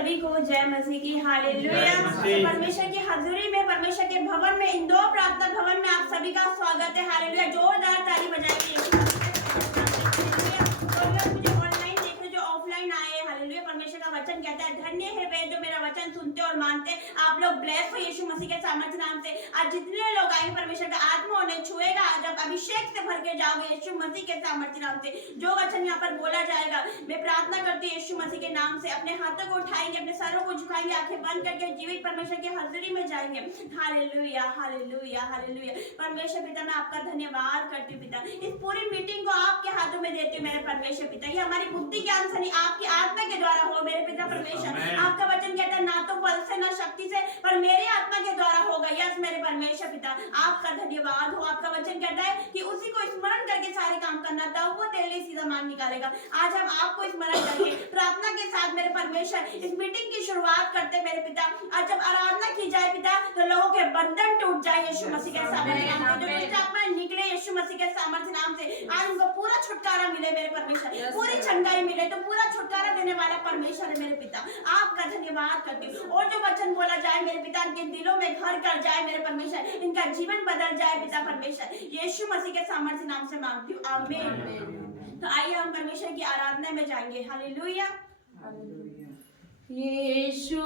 सभी को जय मसीह की हालेलुया। परमेश्वर की हजूरी में, परमेश्वर के भवन में, इन दो प्रार्थना भवन में आप सभी का स्वागत है। हालेलुया। जोरदार ताली बजाएंगे। तो लोग मुझे ऑनलाइन देख रहे, जो ऑफलाइन आए, हालेलुया। परमेश्वर का वचन कहता है, धन्य है वे जो मेरा वचन सुनते और मानते। आप लोग ब्लेस हो यीशु मसीह के सामर्थ्य नाम से। आज जितने लोग आएंगे, परमेश्वर का आत्मा उन्हें छुएगा। आज आप अभिषेक से भर के जाओगे यीशु मसीह के सामर्थ्य नाम से। जो वचन यहाँ पर बोला जाएगा, मैं प्रार्थना करती हूँ यीशु मसीह के नाम से। अपने हाथों को उठाएंगे, अपने सरों को झुकाएंगे, आंखें बंद करके जीवित परमेश्वर की हज़ूरी में जाएंगे। Hallelujah, hallelujah, hallelujah. परमेश्वर पिता, मैं आपका धन्यवाद करती हूँ पिता। इस पूरी मीटिंग को आपके हाथों में देती हूँ मेरे परमेश्वर पिता। ये हमारी बुद्धि ज्ञान से नहीं, आपकी आत्मा के द्वारा हो मेरे पिता परमेश्वर। आपका वचन कहता है, ना तो बल से ना शक्ति से, पर मेरी आत्मा के द्वारा होगा। यस मेरे परमेश्वर पिता, आपका धन्यवाद हो। आपका वचन कहता है कि उसी को स्मरण करके सारे काम करना, तब वो तेरे लिए सीधा मान निकालेगा। आज हम आपको स्मरण करके प्रार्थना के साथ मेरे परमेश्वर इस मीटिंग की शुरुआत करते मेरे पिता। आज जब आराधना की जाए पिता, तो लोगों के बंधन टूट जाए यीशु मसीह के सामर्थ्य नाम से। जो दुष्ट आत्मा निकले यीशु मसीह के सामर्थ्य नाम से, आज उनको पूरा छुटकारा मिले मेरे परमेश्वर। पूरी चंगाई मिले, तो पूरा छुटकारा देने वाला परमेश्वर है मेरे पिता। आपका धन्यवाद करती हूँ। और जो वचन बोला जाए मेरे पिता, इनके दिलों में घर कर जाए मेरे परमेश्वर, इनका जीवन बदल जाए पिता परमेश्वर। यीशु मसीह के सामर्थ्य नाम से मांगती हूँ, आमीन। तो आइए हम परमेश्वर की आराधना में जाएंगे। हालेलुया। यीशु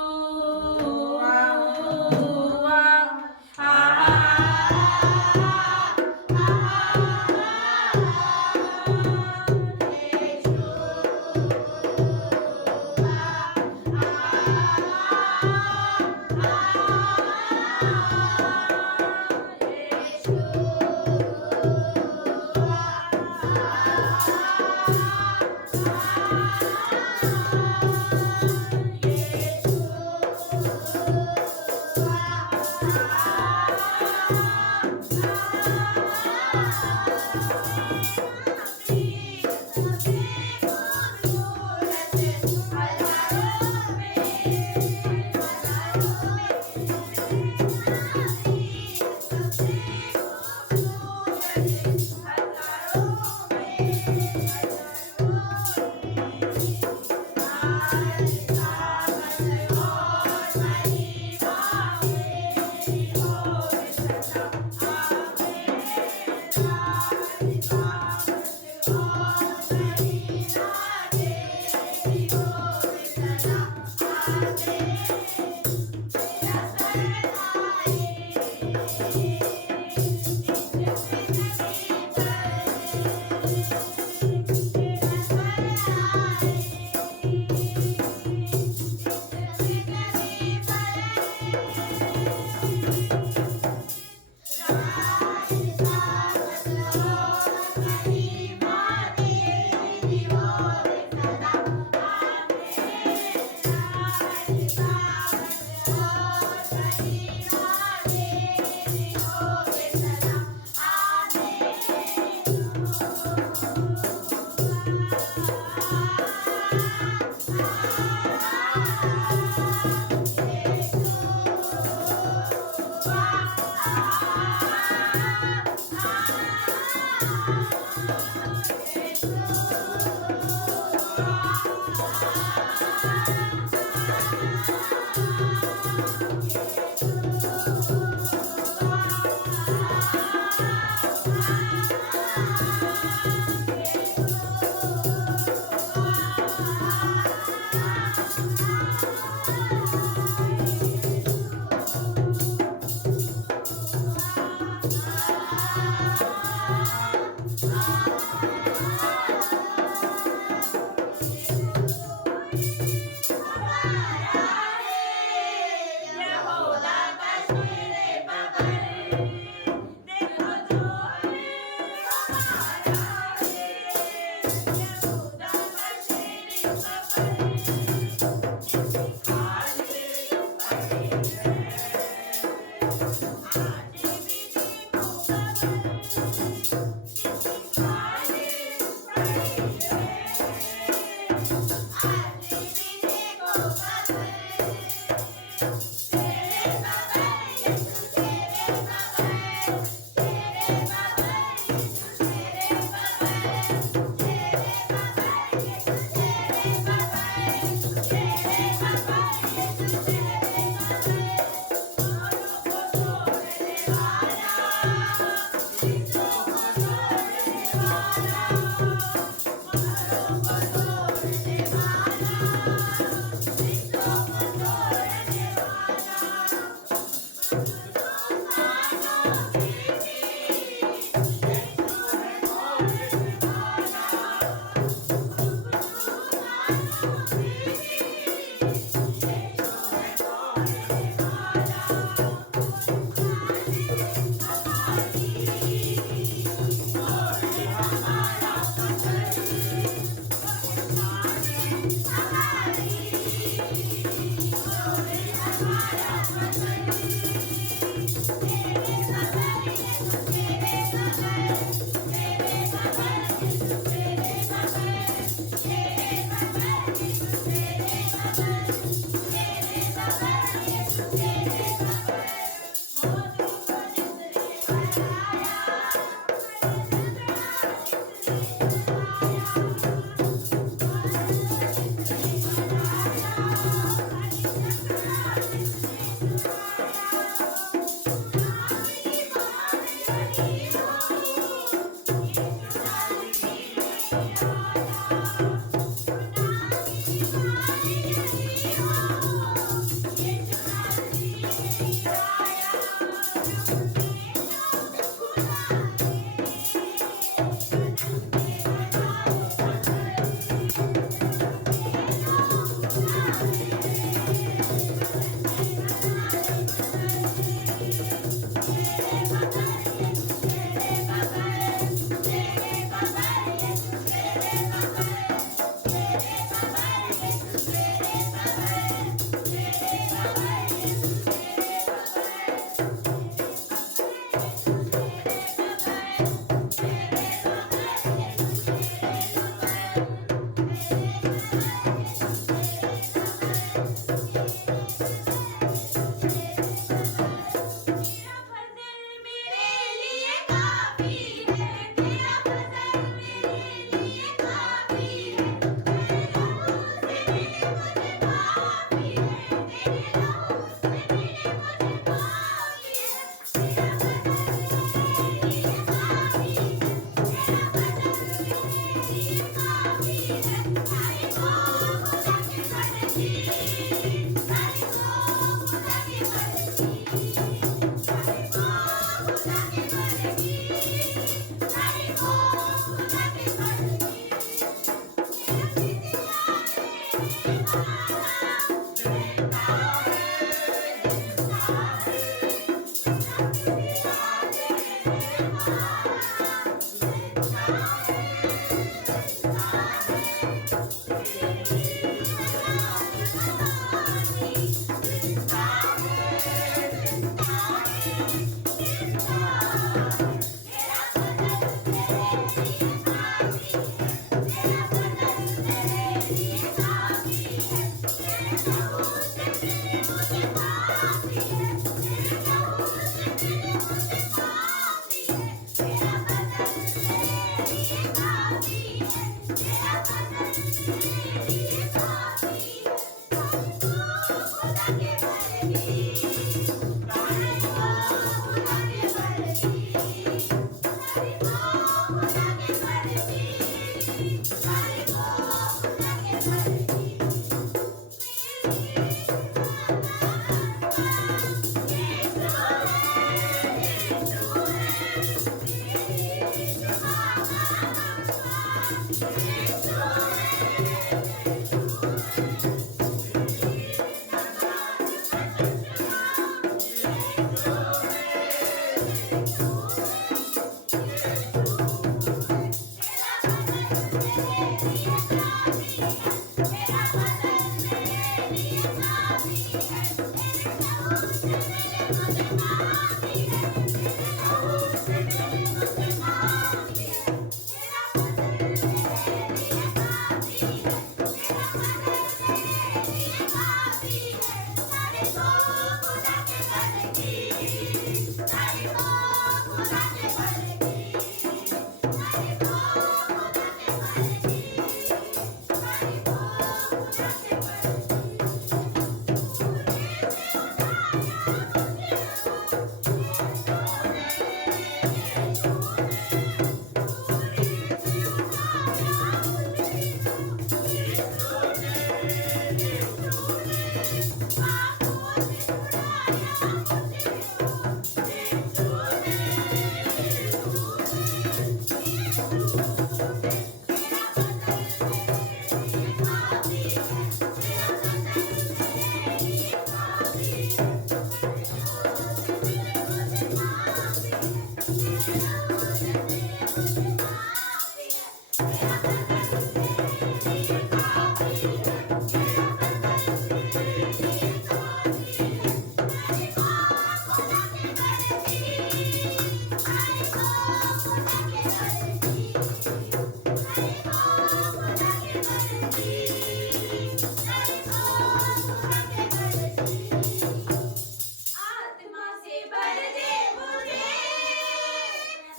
आत्मा से भर दे मुझे,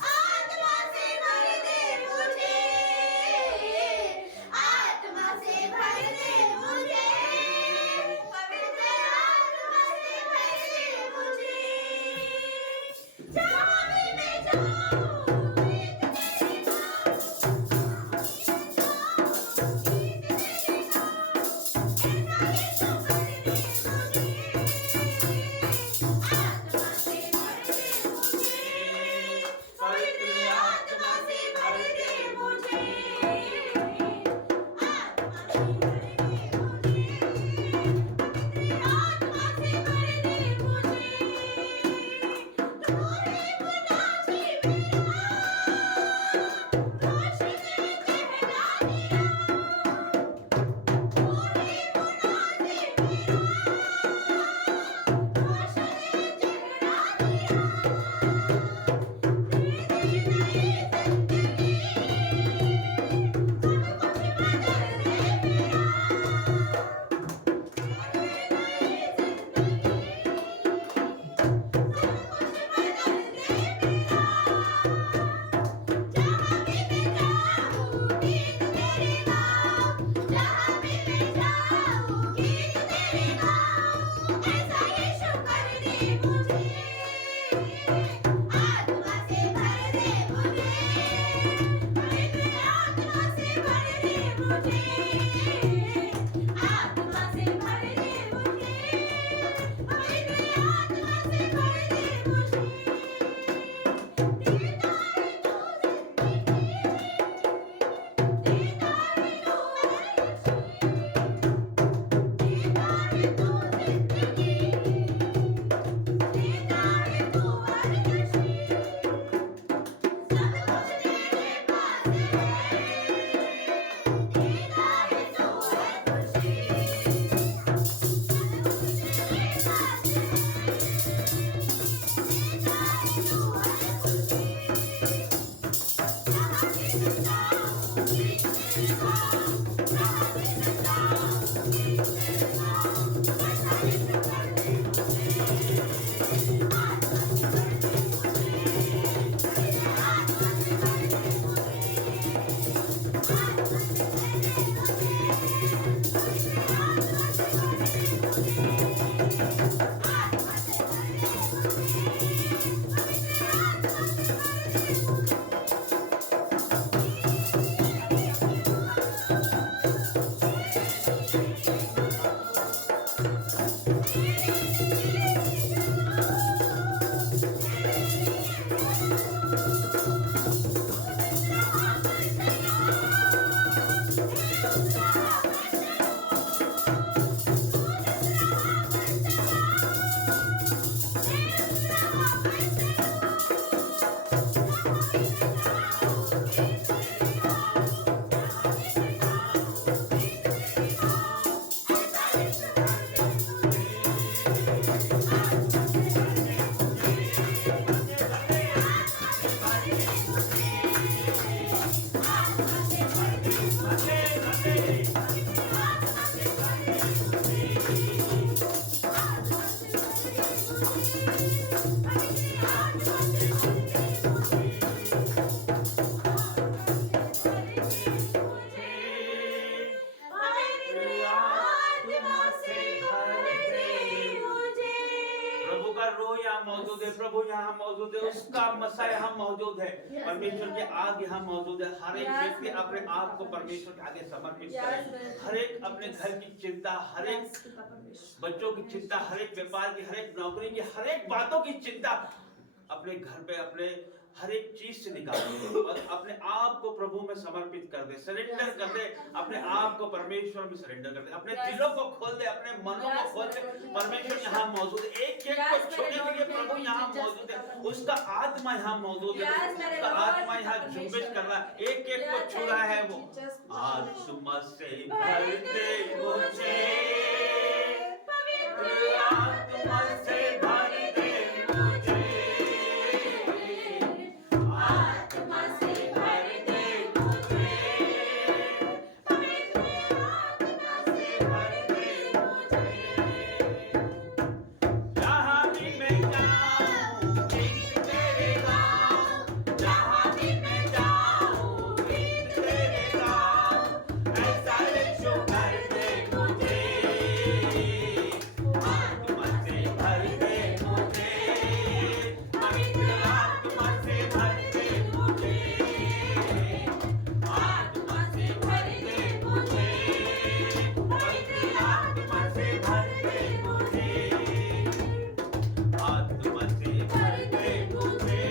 आत्मा से भर दे मुझे, आत्मा से भर दे मुझे, प्रभु का रूह यहाँ मौजूद है, प्रभु यहाँ मौजूद है, उसका मसा यहाँ मौजूद है, परमेश्वर के आग यहाँ मौजूद है। हर एक व्यक्ति अपने आप को परमेश्वर के आगे समर्पित करे। हर एक अपने घर की चिंता, हर एक बच्चों की चिंता, हर एक व्यापार की, हर एक नौकरी की, हर एक बातों की चिंता अपने घर पे, अपने हर एक चीज से निकाल दे और अपने आप को प्रभु में समर्पित कर दे, सरेंडर कर दे, अपने आप को परमेश्वर में सरेंडर कर दे, अपने दिलों को खोल दे, अपने मनों को खोल दे। परमेश्वर यहाँ मौजूद है, एक एक को छूने के लिए प्रभु यहाँ मौजूद है, उसका आत्मा यहाँ मौजूद है, उसका आत्मा यहाँ जुम्बिश कर रहा है, एक एक को छू रहा है। वो आत्मा से भर दे मुझे, पवित्र आत्मा से भर दे मुझे, आत्मा से भर दे मुझे, पवित्र आत्मा से भर दे मुझे। जहाँ भी मैं जाऊँ गीत तेरे गाऊँ, जहाँ भी मैं जाऊँ गीत तेरे गाऊँ, ऐसा यीशु कर दे मुझे, आत्मा से भर दे मुझे, पवित्र आत्मा से भर दे मुझे, आत्मा से भर दे मुझे, पवित्र आत्मा से भर दे मुझे, आत्मा से भर दे मुझे,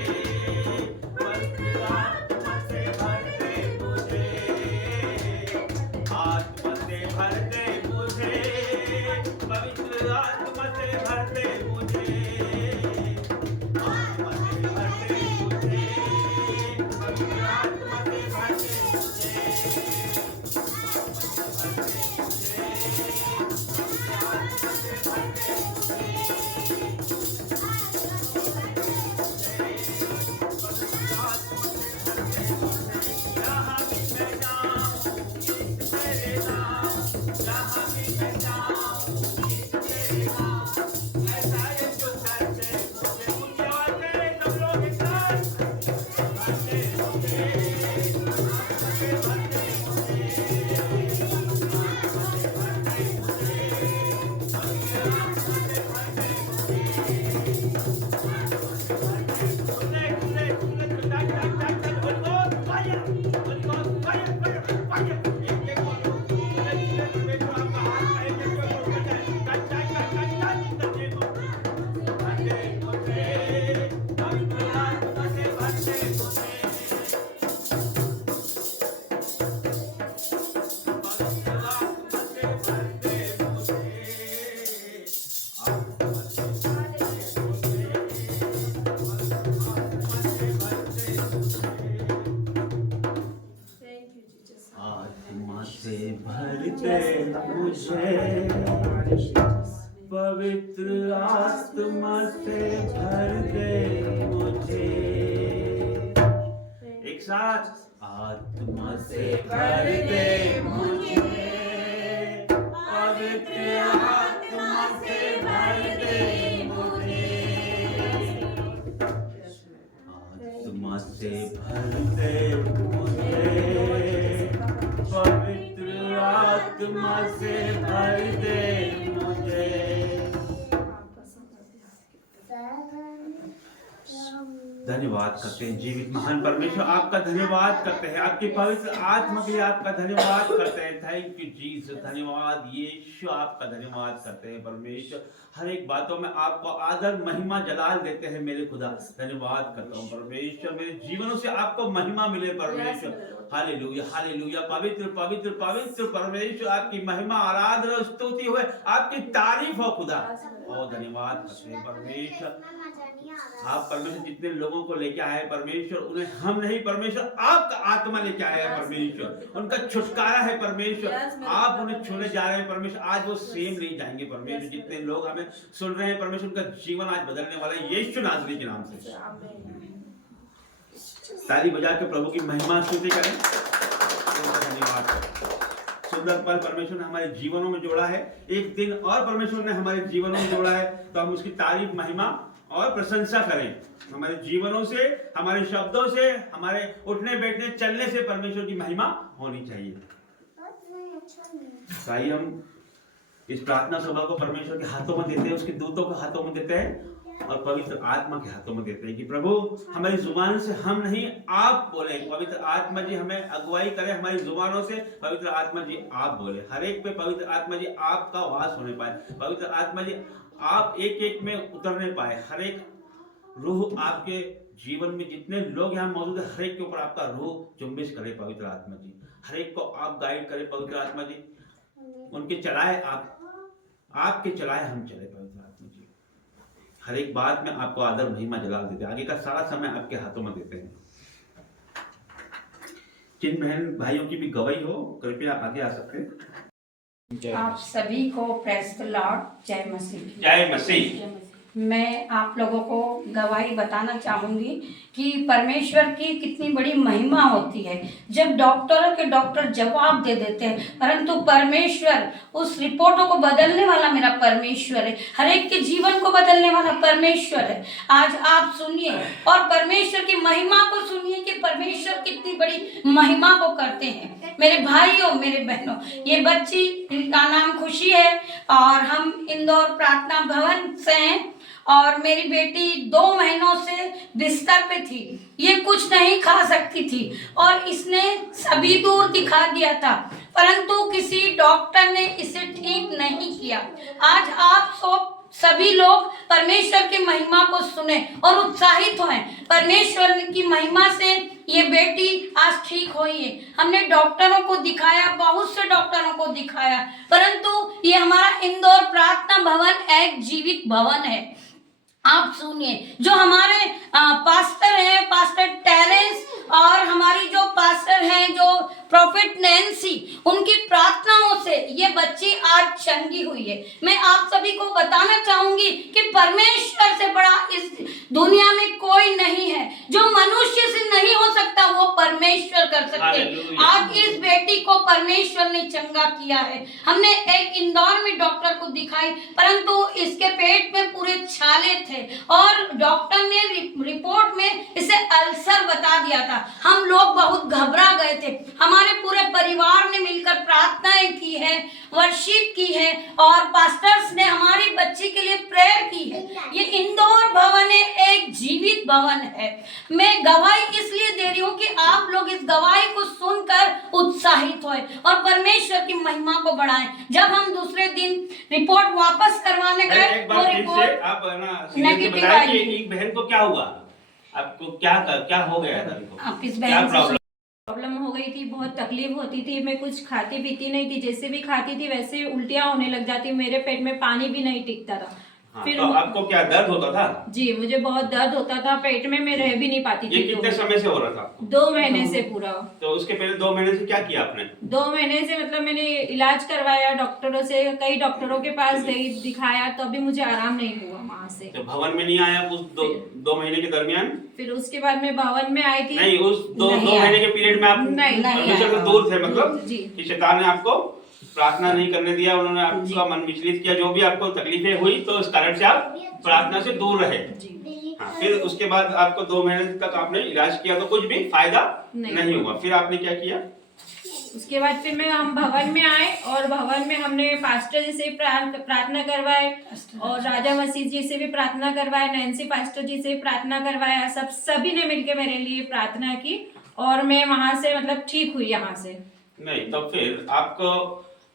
पवित्र आत्मा से भर दे मुझे, आत्मा से भर दे मुझे, पवित्र आत्मा से भर दे मुझे, आत्मा से भर दे मुझे, पवित्र आत्मा से भर दे जहाँ भी मैं जाऊँ गीत तेरे गाऊँ, जहाँ भी मैं जाऊँ गीत तेरे गाऊँ, ऐसा यीशु कर दे मुझे। ऊंची आवाज़ में सब लोग एक साथ भर दे मुझे, आत्मा से भर दे मुझे, आत्मा से भर दे मुझे, पवित्र आत्मा से भर दे मुझे, आत्मा से भर दे मुझे, खुले खुले खुले tight tight tight tight Holy Ghost fire, Holy Ghost fire fire fire, एक एक बोलो, खुले खुले खुले जो आपका हाथ में एक एक को बोल जाए, tight tight tight tight tight tight ये बोलो, भर दे मुझे, पवित्र आत्मा से भर दे मुझे, पवित्र आत्मा से भर दे मुझे, आत्मा से भर दे मुझे, आत्मा से भर दे मुझे, Thank you, Jesus. आत्मा से भर दे मुझे, पवित्र आत्मा से भर दे मुझे, एक साथ आत्मा से भर दे मुझे, धन्यवाद करते हैं जीवित महान परमेश्वर, आपका धन्यवाद करते हैं, आपकी पवित्र आत्मा के लिए आपका धन्यवाद करते हैं। थैंक यू जीसस, धन्यवाद यीशु, आपका धन्यवाद करते हैं परमेश्वर। हर एक बातों में आपको आदर महिमा जलाल देते हैं मेरे खुदा। धन्यवाद करता हूँ परमेश्वर, मेरे जीवनों से आपको महिमा मिले परमेश्वर। हालेलुया हालेलुया, पवित्र पवित्र पवित्र परमेश्वर, आपकी महिमा आराधना स्तुति हो, आपकी तारीफ हो खुदा। और धन्यवाद करते हैं परमेश्वर, आप परमेश्वर जितने लोगों को लेके आए परमेश्वर, उन्हें हम नहीं परमेश्वर, आपका आत्मा लेके आया है परमेश्वर, उनका छुटकारा है परमेश्वर, आप उन्हें छूने जा रहे हैं परमेश्वर। आज वो सेम नहीं जाएंगे परमेश्वर, जितने लोग हमें सुन रहे हैं परमेश्वर, उनका जीवन आज बदलने वाला है यीशु नासरी के नाम से। ताली बजा के प्रभु की महिमा स्तुति करें। धन्यवाद, सुंदर पल परमेश्वर ने हमारे जीवनों में जोड़ा है, एक दिन और परमेश्वर ने हमारे जीवनों में जोड़ा है, तो हम उसकी तारीफ महिमा और प्रशंसा करें। हमारे जीवनों से, हमारे शब्दों से, हमारे उठने बैठने चलने से परमेश्वर की महिमा होनी चाहिए। ताई हम इस प्रार्थना सभा को परमेश्वर के हाथों में देते हैं, उसके दूतों के हाथों में देते हैं और पवित्र आत्मा के हाथों में देते हैं कि प्रभु हमारी जुबान से हम नहीं, आप बोले। पवित्र आत्मा जी हमें अगुवाई करे हमारी जुबानों से, पवित्र आत्मा जी आप बोले, हर एक पे पवित्र आत्मा जी आपका वास होने पाए, पवित्र आत्मा जी आप एक एक में उतरने पाए, हर एक रूह आपके जीवन में जितने लोग यहाँ मौजूद है, हर एक के ऊपर आपका रूह जुम्बिश करे पवित्र आत्मा जी, हर एक को आप गाइड करे पवित्र आत्मा जी, उनके चलाए आपके चलाए हम चले पवित्र आत्मा जी। हर एक बात में आपको आदर महिमा जलाल देते हैं, आगे का सारा समय आपके हाथों में देते हैं। जिन बहन भाइयों की भी गवाही हो कृपया आगे आ सकते हैं। आप सभी को प्रेज़ द लॉर्ड, जय मसीह। जय मसीह। मैं आप लोगों को गवाही बताना चाहूँगी कि परमेश्वर की कितनी बड़ी महिमा होती है जब डॉक्टरों के डॉक्टर जवाब दे देते हैं, परंतु परमेश्वर उस रिपोर्टों को बदलने वाला मेरा परमेश्वर है, हर एक के जीवन को बदलने वाला परमेश्वर है। आज आप सुनिए और परमेश्वर की महिमा को सुनिए कि परमेश्वर कितनी बड़ी महिमा को करते हैं। मेरे भाइयों, मेरे बहनों, ये बच्ची का नाम खुशी है और हम इंदौर प्रार्थना भवन से हैं और मेरी बेटी 2 महीनों से बिस्तर पे थी, ये कुछ नहीं खा सकती थी और इसने सभी दूर दिखा दिया था, परंतु किसी डॉक्टर ने इसे ठीक नहीं किया। आज आप सभी लोग परमेश्वर की महिमा को सुने और उत्साहित हों। परमेश्वर की महिमा से ये बेटी आज ठीक हुई है। हमने डॉक्टरों को दिखाया, बहुत से डॉक्टरों को दिखाया, परंतु ये हमारा इंदौर प्रार्थना भवन एक जीवित भवन है। आप सुनिए, जो हमारे पास्टर हैं, पास्टर टेरेंस और हमारी जो पास्टर हैं जो प्रॉफिट नैन्सी, उनकी प्रार्थनाओं से ये बच्ची आज चंगी हुई है। मैं आप सभी को बताना चाहूंगी कि परमेश्वर से बड़ा इस दुनिया में कोई नहीं है, जो मनुष्य से नहीं हो सकता वो परमेश्वर कर सकते हैं। आज इस बेटी को परमेश्वर ने चंगा किया है। हमने एक इंदौर में डॉक्टर को दिखाई, परंतु इसके पेट में पूरे छाले थे और डॉक्टर ने रिपोर्ट में इसे अल्सर बता दिया था। हम लोग बहुत घबरा गए थे। हमारे पूरे परिवार ने मिलकर प्रार्थनाएं की है, वर्शिप की है और पास्टर्स ने हमारी बच्ची के लिए प्रेयर की है। ये इंदौर भवन एक जीवित भवन है। मैं गवाही इसलिए दे रही हूँ कि आप लोग इस गवाही को सुनकर उत्साहित होए और परमेश्वर की महिमा को बढ़ाएं। जब हम दूसरे दिन रिपोर्ट वापस करवाने गए, वो रिपोर्ट नेगेटिव आई। एक बहन को क्या हुआ, आपको क्या हो गया था? आप इस बहन से प्रॉब्लम हो गई थी, बहुत तकलीफ होती थी, मैं कुछ खाती पीती नहीं थी, जैसे भी खाती थी वैसे उल्टियाँ होने लग जाती, मेरे पेट में पानी भी नहीं टिकता था। हाँ, फिर तो आपको क्या दर्द होता था? जी, मुझे बहुत दर्द होता था पेट में, मैं रह भी नहीं पाती थी। ये कितने समय से हो रहा था? 2 महीने से पूरा। तो उसके पहले 2 महीने से क्या किया आपने? 2 महीने से मतलब मैंने इलाज करवाया डॉक्टरों से, कई डॉक्टरों के पास गई, दिखाया, तो अभी मुझे आराम नहीं हुआ वहाँ से। तो भवन में नहीं आया उस 2 महीने के दरमियान? फिर उसके बाद मैं भवन में आई थी। नहीं, उस 2 महीने के पीरियड में आप परमेश्वर से दूर थे, मतलब कि शैतान ने आपको प्रार्थना नहीं करने दिया, उन्होंने आपका मन विचलित किया, जो भी आपको तकलीफें हुई तो इस कारण से आप प्रार्थना से दूर रहे। हाँ, फिर उसके बाद आपको 2 महीने तक आपने इलाज किया तो कुछ भी फायदा नहीं हुआ। फिर आपने क्या किया? उसके बाद फिर हम भवन में आए और भवन में हमने पास्टर जी से प्रार्थना करवाए और राजा मसीह जी से भी प्रार्थना करवाए, नैन्सी पास्टर जी से प्रार्थना करवाया। सभी ने मिलके मेरे लिए प्रार्थना की और मैं वहां से मतलब ठीक हुई यहाँ से। नहीं तो फिर आपको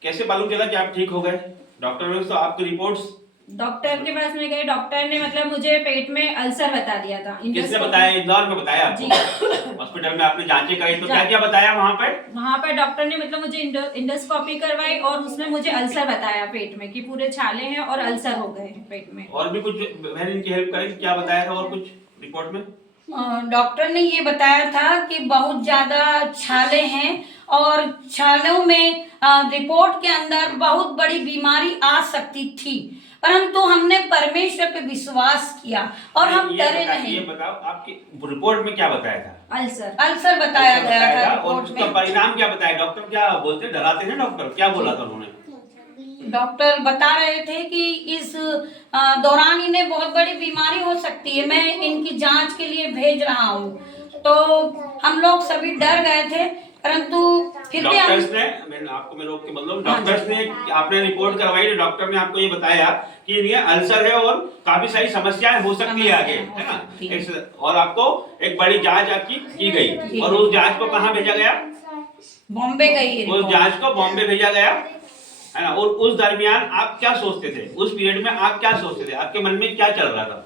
कैसे मालूम चला कि आप ठीक हो गए? डॉक्टर ने तो आपकी रिपोर्ट्स डॉक्टर के पास में गए, डॉक्टर ने मतलब मुझे पेट में अल्सर बता दिया था। किसने बताया? इंदौर में बताया आपको? हॉस्पिटल में आपने जांचें कराई तो क्या क्या बताया वहाँ पर? वहाँ पर डॉक्टर ने मतलब मुझे इंडोस्कोपी करवाई और उसमें मुझे अल्सर बताया पेट में कि पूरे छाले हैं और अल्सर हो गए हैं पेट में। और भी कुछ बहन इनकी हेल्प करें, क्या बताया था और कुछ रिपोर्ट में? डॉक्टर ने ये बताया था कि बहुत ज्यादा छाले हैं और छालों में रिपोर्ट के अंदर बहुत बड़ी बीमारी आ सकती थी, परंतु हमने परमेश्वर पे विश्वास किया और हम डरे नहीं। ये बताओ आपकी रिपोर्ट में क्या बताया था? अल्सर बताया गया था और रिपोर्ट उसका में। परिणाम क्या बताया? डॉक्टर क्या बोलते, डराते हैं डॉक्टर? क्या बोला था उन्होंने? डॉक्टर बता रहे थे कि इस दौरान इन्हें बहुत बड़ी बीमारी हो सकती है, मैं इनकी जांच के लिए भेज रहा हूँ। तो हम लोग सभी डर गए थे, परंतु फिर भी डॉक्टर्स ने, मैं रोक के बोल रहा हूँ, डॉक्टर्स ने आपने रिपोर्ट करवाई, डॉक्टर ने आपको ये बताया कि ये अल्सर है और काफी सारी समस्याएं हो सकती है आगे, है ना? और आपको एक बड़ी जांच आपकी की गई और उस जांच को कहाँ भेजा गया? बॉम्बे गई। उस जांच को बॉम्बे भेजा गया, है ना? और उस दरमियान आप क्या सोचते थे? उस पीरियड में आप क्या सोचते थे? आपके मन में क्या चल रहा था?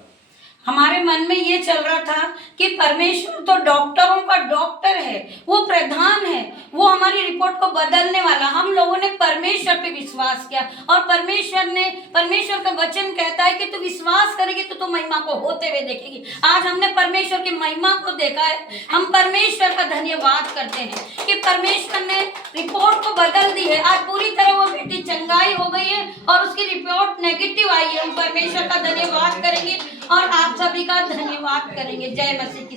हमारे मन में ये चल रहा था कि परमेश्वर तो डॉक्टरों का डॉक्टर है, वो प्रधान है, वो हमारी रिपोर्ट को बदलने वाला। हम लोगों ने परमेश्वर पे विश्वास किया और परमेश्वर का वचन कहता है कि तू विश्वास करेगी तो तू महिमा को होते हुए देखेगी। आज हमने परमेश्वर की महिमा को देखा है। हम परमेश्वर का धन्यवाद करते हैं कि परमेश्वर ने रिपोर्ट को बदल दी है। आज पूरी तरह वो बेटी चंगाई हो गई है और उसकी रिपोर्ट नेगेटिव आई है। हम परमेश्वर का धन्यवाद करेंगे और आप सभी का धन्यवाद करेंगे। जय मसीह की।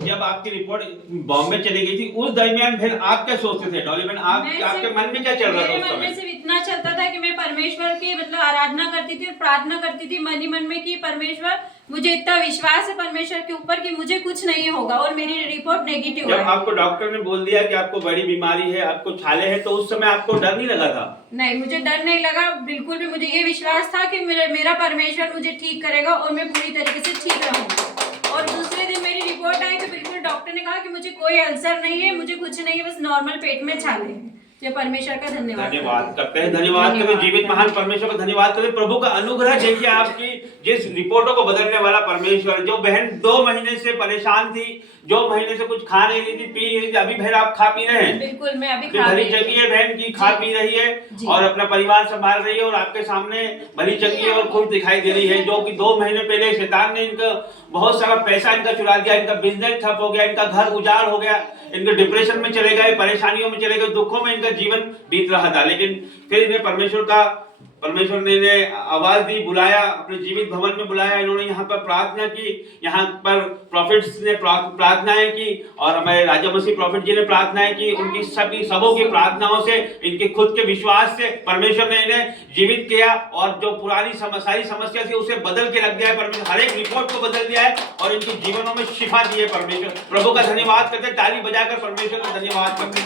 जब आपकी रिपोर्ट बॉम्बे चली गई थी उस दरमियान फिर आप क्या सोचते थे डॉली बहन? आपके मन में क्या चल रहा था? मेरे मन में सिर्फ इतना चलता था कि मैं परमेश्वर की मतलब आराधना करती थी और प्रार्थना करती थी मन ही मन में कि परमेश्वर, मुझे इतना विश्वास है परमेश्वर के ऊपर कि मुझे कुछ नहीं होगा और मेरी रिपोर्ट नेगेटिव है। जब आपको डॉक्टर ने बोल दिया कि आपको बड़ी बीमारी है, आपको छाले हैं, तो उस समय आपको डर नहीं लगा था? नहीं, मुझे डर नहीं लगा बिल्कुल भी। मुझे ये विश्वास था कि मेरा परमेश्वर मुझे ठीक करेगा और मैं पूरी तरीके से ठीक रहूंगी। और दूसरे दिन मेरी रिपोर्ट आई तो बिल्कुल डॉक्टर ने कहा कि मुझे कोई अल्सर नहीं है, मुझे कुछ नहीं है, बस नॉर्मल पेट में छाले हैं। ये परमेश्वर का धन्यवाद करते हैं। धन्यवाद करें जीवित महान परमेश्वर का धन्यवाद करें। प्रभु का अनुग्रह देखिए आपकी, जिस रिपोर्टों को बदलने वाला परमेश्वर। जो बहन 2 महीने से परेशान थी, जो महीने से कुछ खा नहीं रही थी, पी नहीं रही थी, अभी बहन आप खा पी रहे हैं? बिल्कुल, मैं अभी खा भली चंगी है बहन की, खा पी रही है और अपना परिवार संभाल रही है और आपके सामने भली चंगी है और खुश दिखाई दे रही है। जो कि 2 महीने पहले शैतान ने इनका बहुत सारा पैसा इनका चुरा दिया, इनका बिजनेस ठप हो गया, इनका घर उजाड़ हो गया, इनके डिप्रेशन में चले गए, परेशानियों में चले गए, दुखों में इनका जीवन बीत रहा था। लेकिन फिर इन्हें परमेश्वर ने इन्हें आवाज दी, बुलाया, अपने जीवित भवन में बुलाया। इन्होंने यहाँ पर प्रार्थना की, यहाँ पर प्रॉफिट्स ने प्रार्थनाएं की और हमारे राजा मसीह प्रॉफिट जी ने प्रार्थनाएं की। उनकी सबों की प्रार्थनाओं से, इनके खुद के विश्वास से परमेश्वर ने इन्हें जीवित किया और जो पुरानी सारी समस्या थी उसे बदल के रख दिया है परमेश्वर। हर एक रिपोर्ट को बदल दिया है और इनके जीवनों में शिफा दी है परमेश्वर। प्रभु का धन्यवाद करते, ताली बजाकर परमेश्वर का धन्यवाद करते।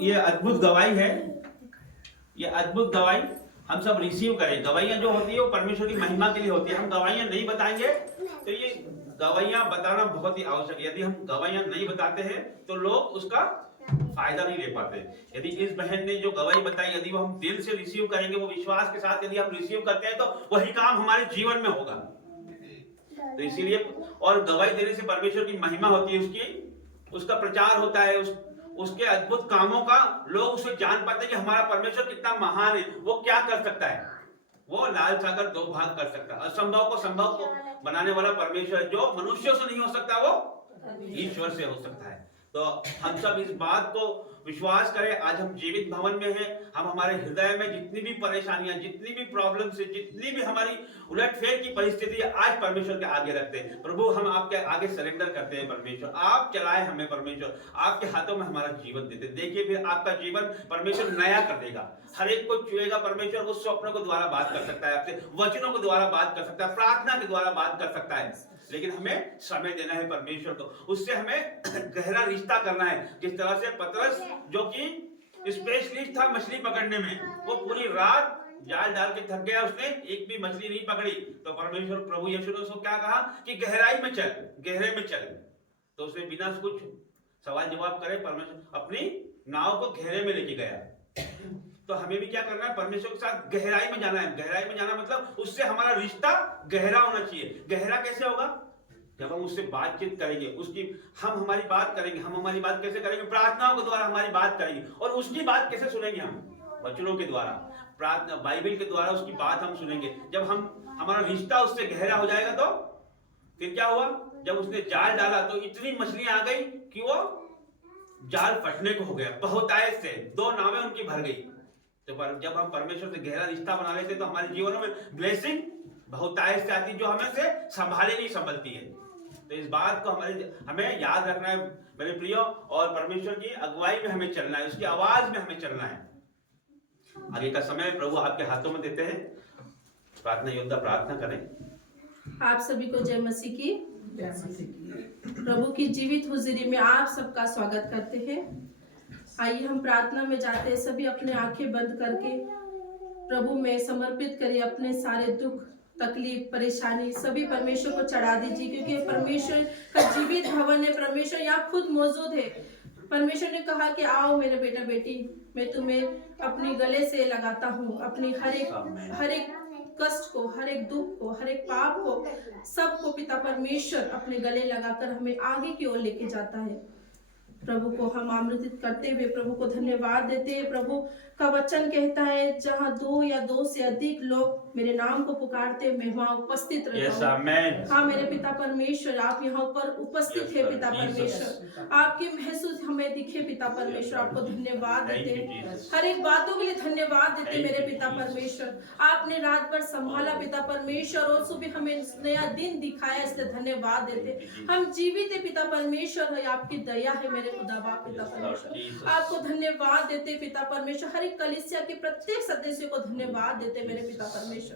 ये अद्भुत गवाही है, ये अद्भुत गवाही हम सब रिसीव करें। गवाहियां जो होती है वो परमेश्वर की महिमा के लिए होती है। हम गवाहियां नहीं बताएंगे तो ये गवाहियां बताना बहुत ही आवश्यक है। यदि हम गवाहियां नहीं बताते हैं तो लोग उसका फायदा नहीं ले पाते। यदि इस बहन ने जो गवाही बताई, यदि वो हम दिल से रिसीव करेंगे, वो विश्वास के साथ यदि हम रिसीव करते हैं, तो वही काम हमारे जीवन में होगा। तो इसीलिए, और गवाही देने से परमेश्वर की महिमा होती है, उसका प्रचार होता है, उसके अद्भुत कामों का लोग उसे जान पाते हैं कि हमारा परमेश्वर कितना महान है, वो क्या कर सकता है। वो लाल सागर 2 भाग कर सकता है। असंभव को संभव को बनाने वाला परमेश्वर, जो मनुष्यों से नहीं हो सकता वो ईश्वर से हो सकता है। तो हम सब इस बात को विश्वास करें। आज हम जीवित भवन में हैं, हम हमारे हृदय में जितनी भी परेशानियां, जितनी भी प्रॉब्लम से, जितनी भी हमारी उलटफेर की परिस्थिति है, आज परमेश्वर के आगे रखते हैं। प्रभु, हम आपके आगे सरेंडर करते हैं परमेश्वर। आप चलाएं हमें परमेश्वर, आपके हाथों में हमारा जीवन देते। देखिए फिर आपका जीवन परमेश्वर नया कर देगा, हर एक को छुएगा परमेश्वर। उस स्वप्नों को द्वारा बात कर सकता है आपसे, वचनों के द्वारा बात कर सकता है, प्रार्थना के द्वारा बात कर सकता है। लेकिन हमें समय देना है परमेश्वर को, उससे हमें गहरा रिश्ता करना है। जिस तरह से पतरस जो कि स्पेशलिस्ट था मछली पकड़ने में, वो पूरी रात जाल डाल के थक गया, उसने एक भी मछली नहीं पकड़ी, तो परमेश्वर प्रभु यीशु ने उसको क्या कहा कि गहराई में चल, गहरे में चल। तो उसने बिना कुछ सवाल जवाब करे परमेश्वर अपनी नाव को गहरे में लेके गया। तो हमें भी क्या करना है, परमेश्वर के साथ गहराई में जाना है। गहराई में जाना मतलब उससे हमारा रिश्ता गहरा होना चाहिए। गहरा कैसे होगा? जब हम उससे बातचीत करेंगे, उसकी हम हमारी बात करेंगे। हम हमारी बात कैसे करेंगे? प्रार्थनाओं के द्वारा हमारी बात करेंगे। और उसकी बात कैसे सुनेंगे? हम वचनों के द्वारा, प्रार्थना बाइबल के द्वारा उसकी बात हम सुनेंगे। जब हम हमारा रिश्ता उससे गहरा हो जाएगा तो फिर क्या हुआ? जब उसने जाल डाला तो इतनी मछलियां आ गई कि वो जाल फटने को हो गया। बहुतायत से 2 नावें उनकी भर गई। तो जब हम परमेश्वर से गहरा रिश्ता बना लेते तो हमारे जीवनों में ब्लेसिंग बहुतायत से आती, जो हमें से संभाले नहीं संभलती है। तो इस बात को हमें याद रखना है मेरे प्रियो, और परमेश्वर की अगुवाई में हमें चलना है, उसकी आवाज में हमें चलना है। आगे का समय प्रभु आपके हाथों में देते हैं। प्रार्थना योद्धा प्रार्थना करें। आप सभी को जय मसीह की। प्रभु की जीवित हुजूरी में आप सबका स्वागत करते हैं। आइए हम प्रार्थना में जाते हैं। सभी अपने आंखें बंद करके प्रभु में समर्पित करिए। अपने सारे दुख, तकलीफ, परेशानी सभी परमेश्वर को चढ़ा दीजिए, क्योंकि परमेश्वर का जीवित भवन है। परमेश्वर यहाँ खुद मौजूद है। परमेश्वर ने कहा कि आओ मेरे बेटा बेटी, मैं तुम्हें अपने गले से लगाता हूँ। अपनी हर एक कष्ट को, हर एक दुख को, हर एक पाप को, सबको पिता परमेश्वर अपने गले लगाकर हमें आगे की ओर लेके जाता है। प्रभु को हम आमंत्रित करते हुए प्रभु को धन्यवाद देते हैं। प्रभु का वचन कहता है, जहाँ 2 या 2 से अधिक लोग मेरे नाम को पुकारते, मैं वहाँ उपस्थित रहता हूँ। हाँ मेरे पिता परमेश्वर, आप यहाँ पर उपस्थित है पिता परमेश्वर। आपकी महसूस हमें दिखे पिता परमेश्वर। आपको धन्यवाद देते हैं, हर एक बातों के लिए धन्यवाद देते मेरे पिता परमेश्वर। आपने रात भर संभाला पिता परमेश्वर, और सुबह हमें नया दिन दिखाया, इसलिए धन्यवाद देते। हम जीवित है पिता परमेश्वर, है आपकी दया है मेरे खुदा बाप पिता परमेश्वर। आपको धन्यवाद देते पिता परमेश्वर। हर एक कलीसिया के प्रत्येक सदस्य को धन्यवाद देते मेरे पिता परमेश्वर।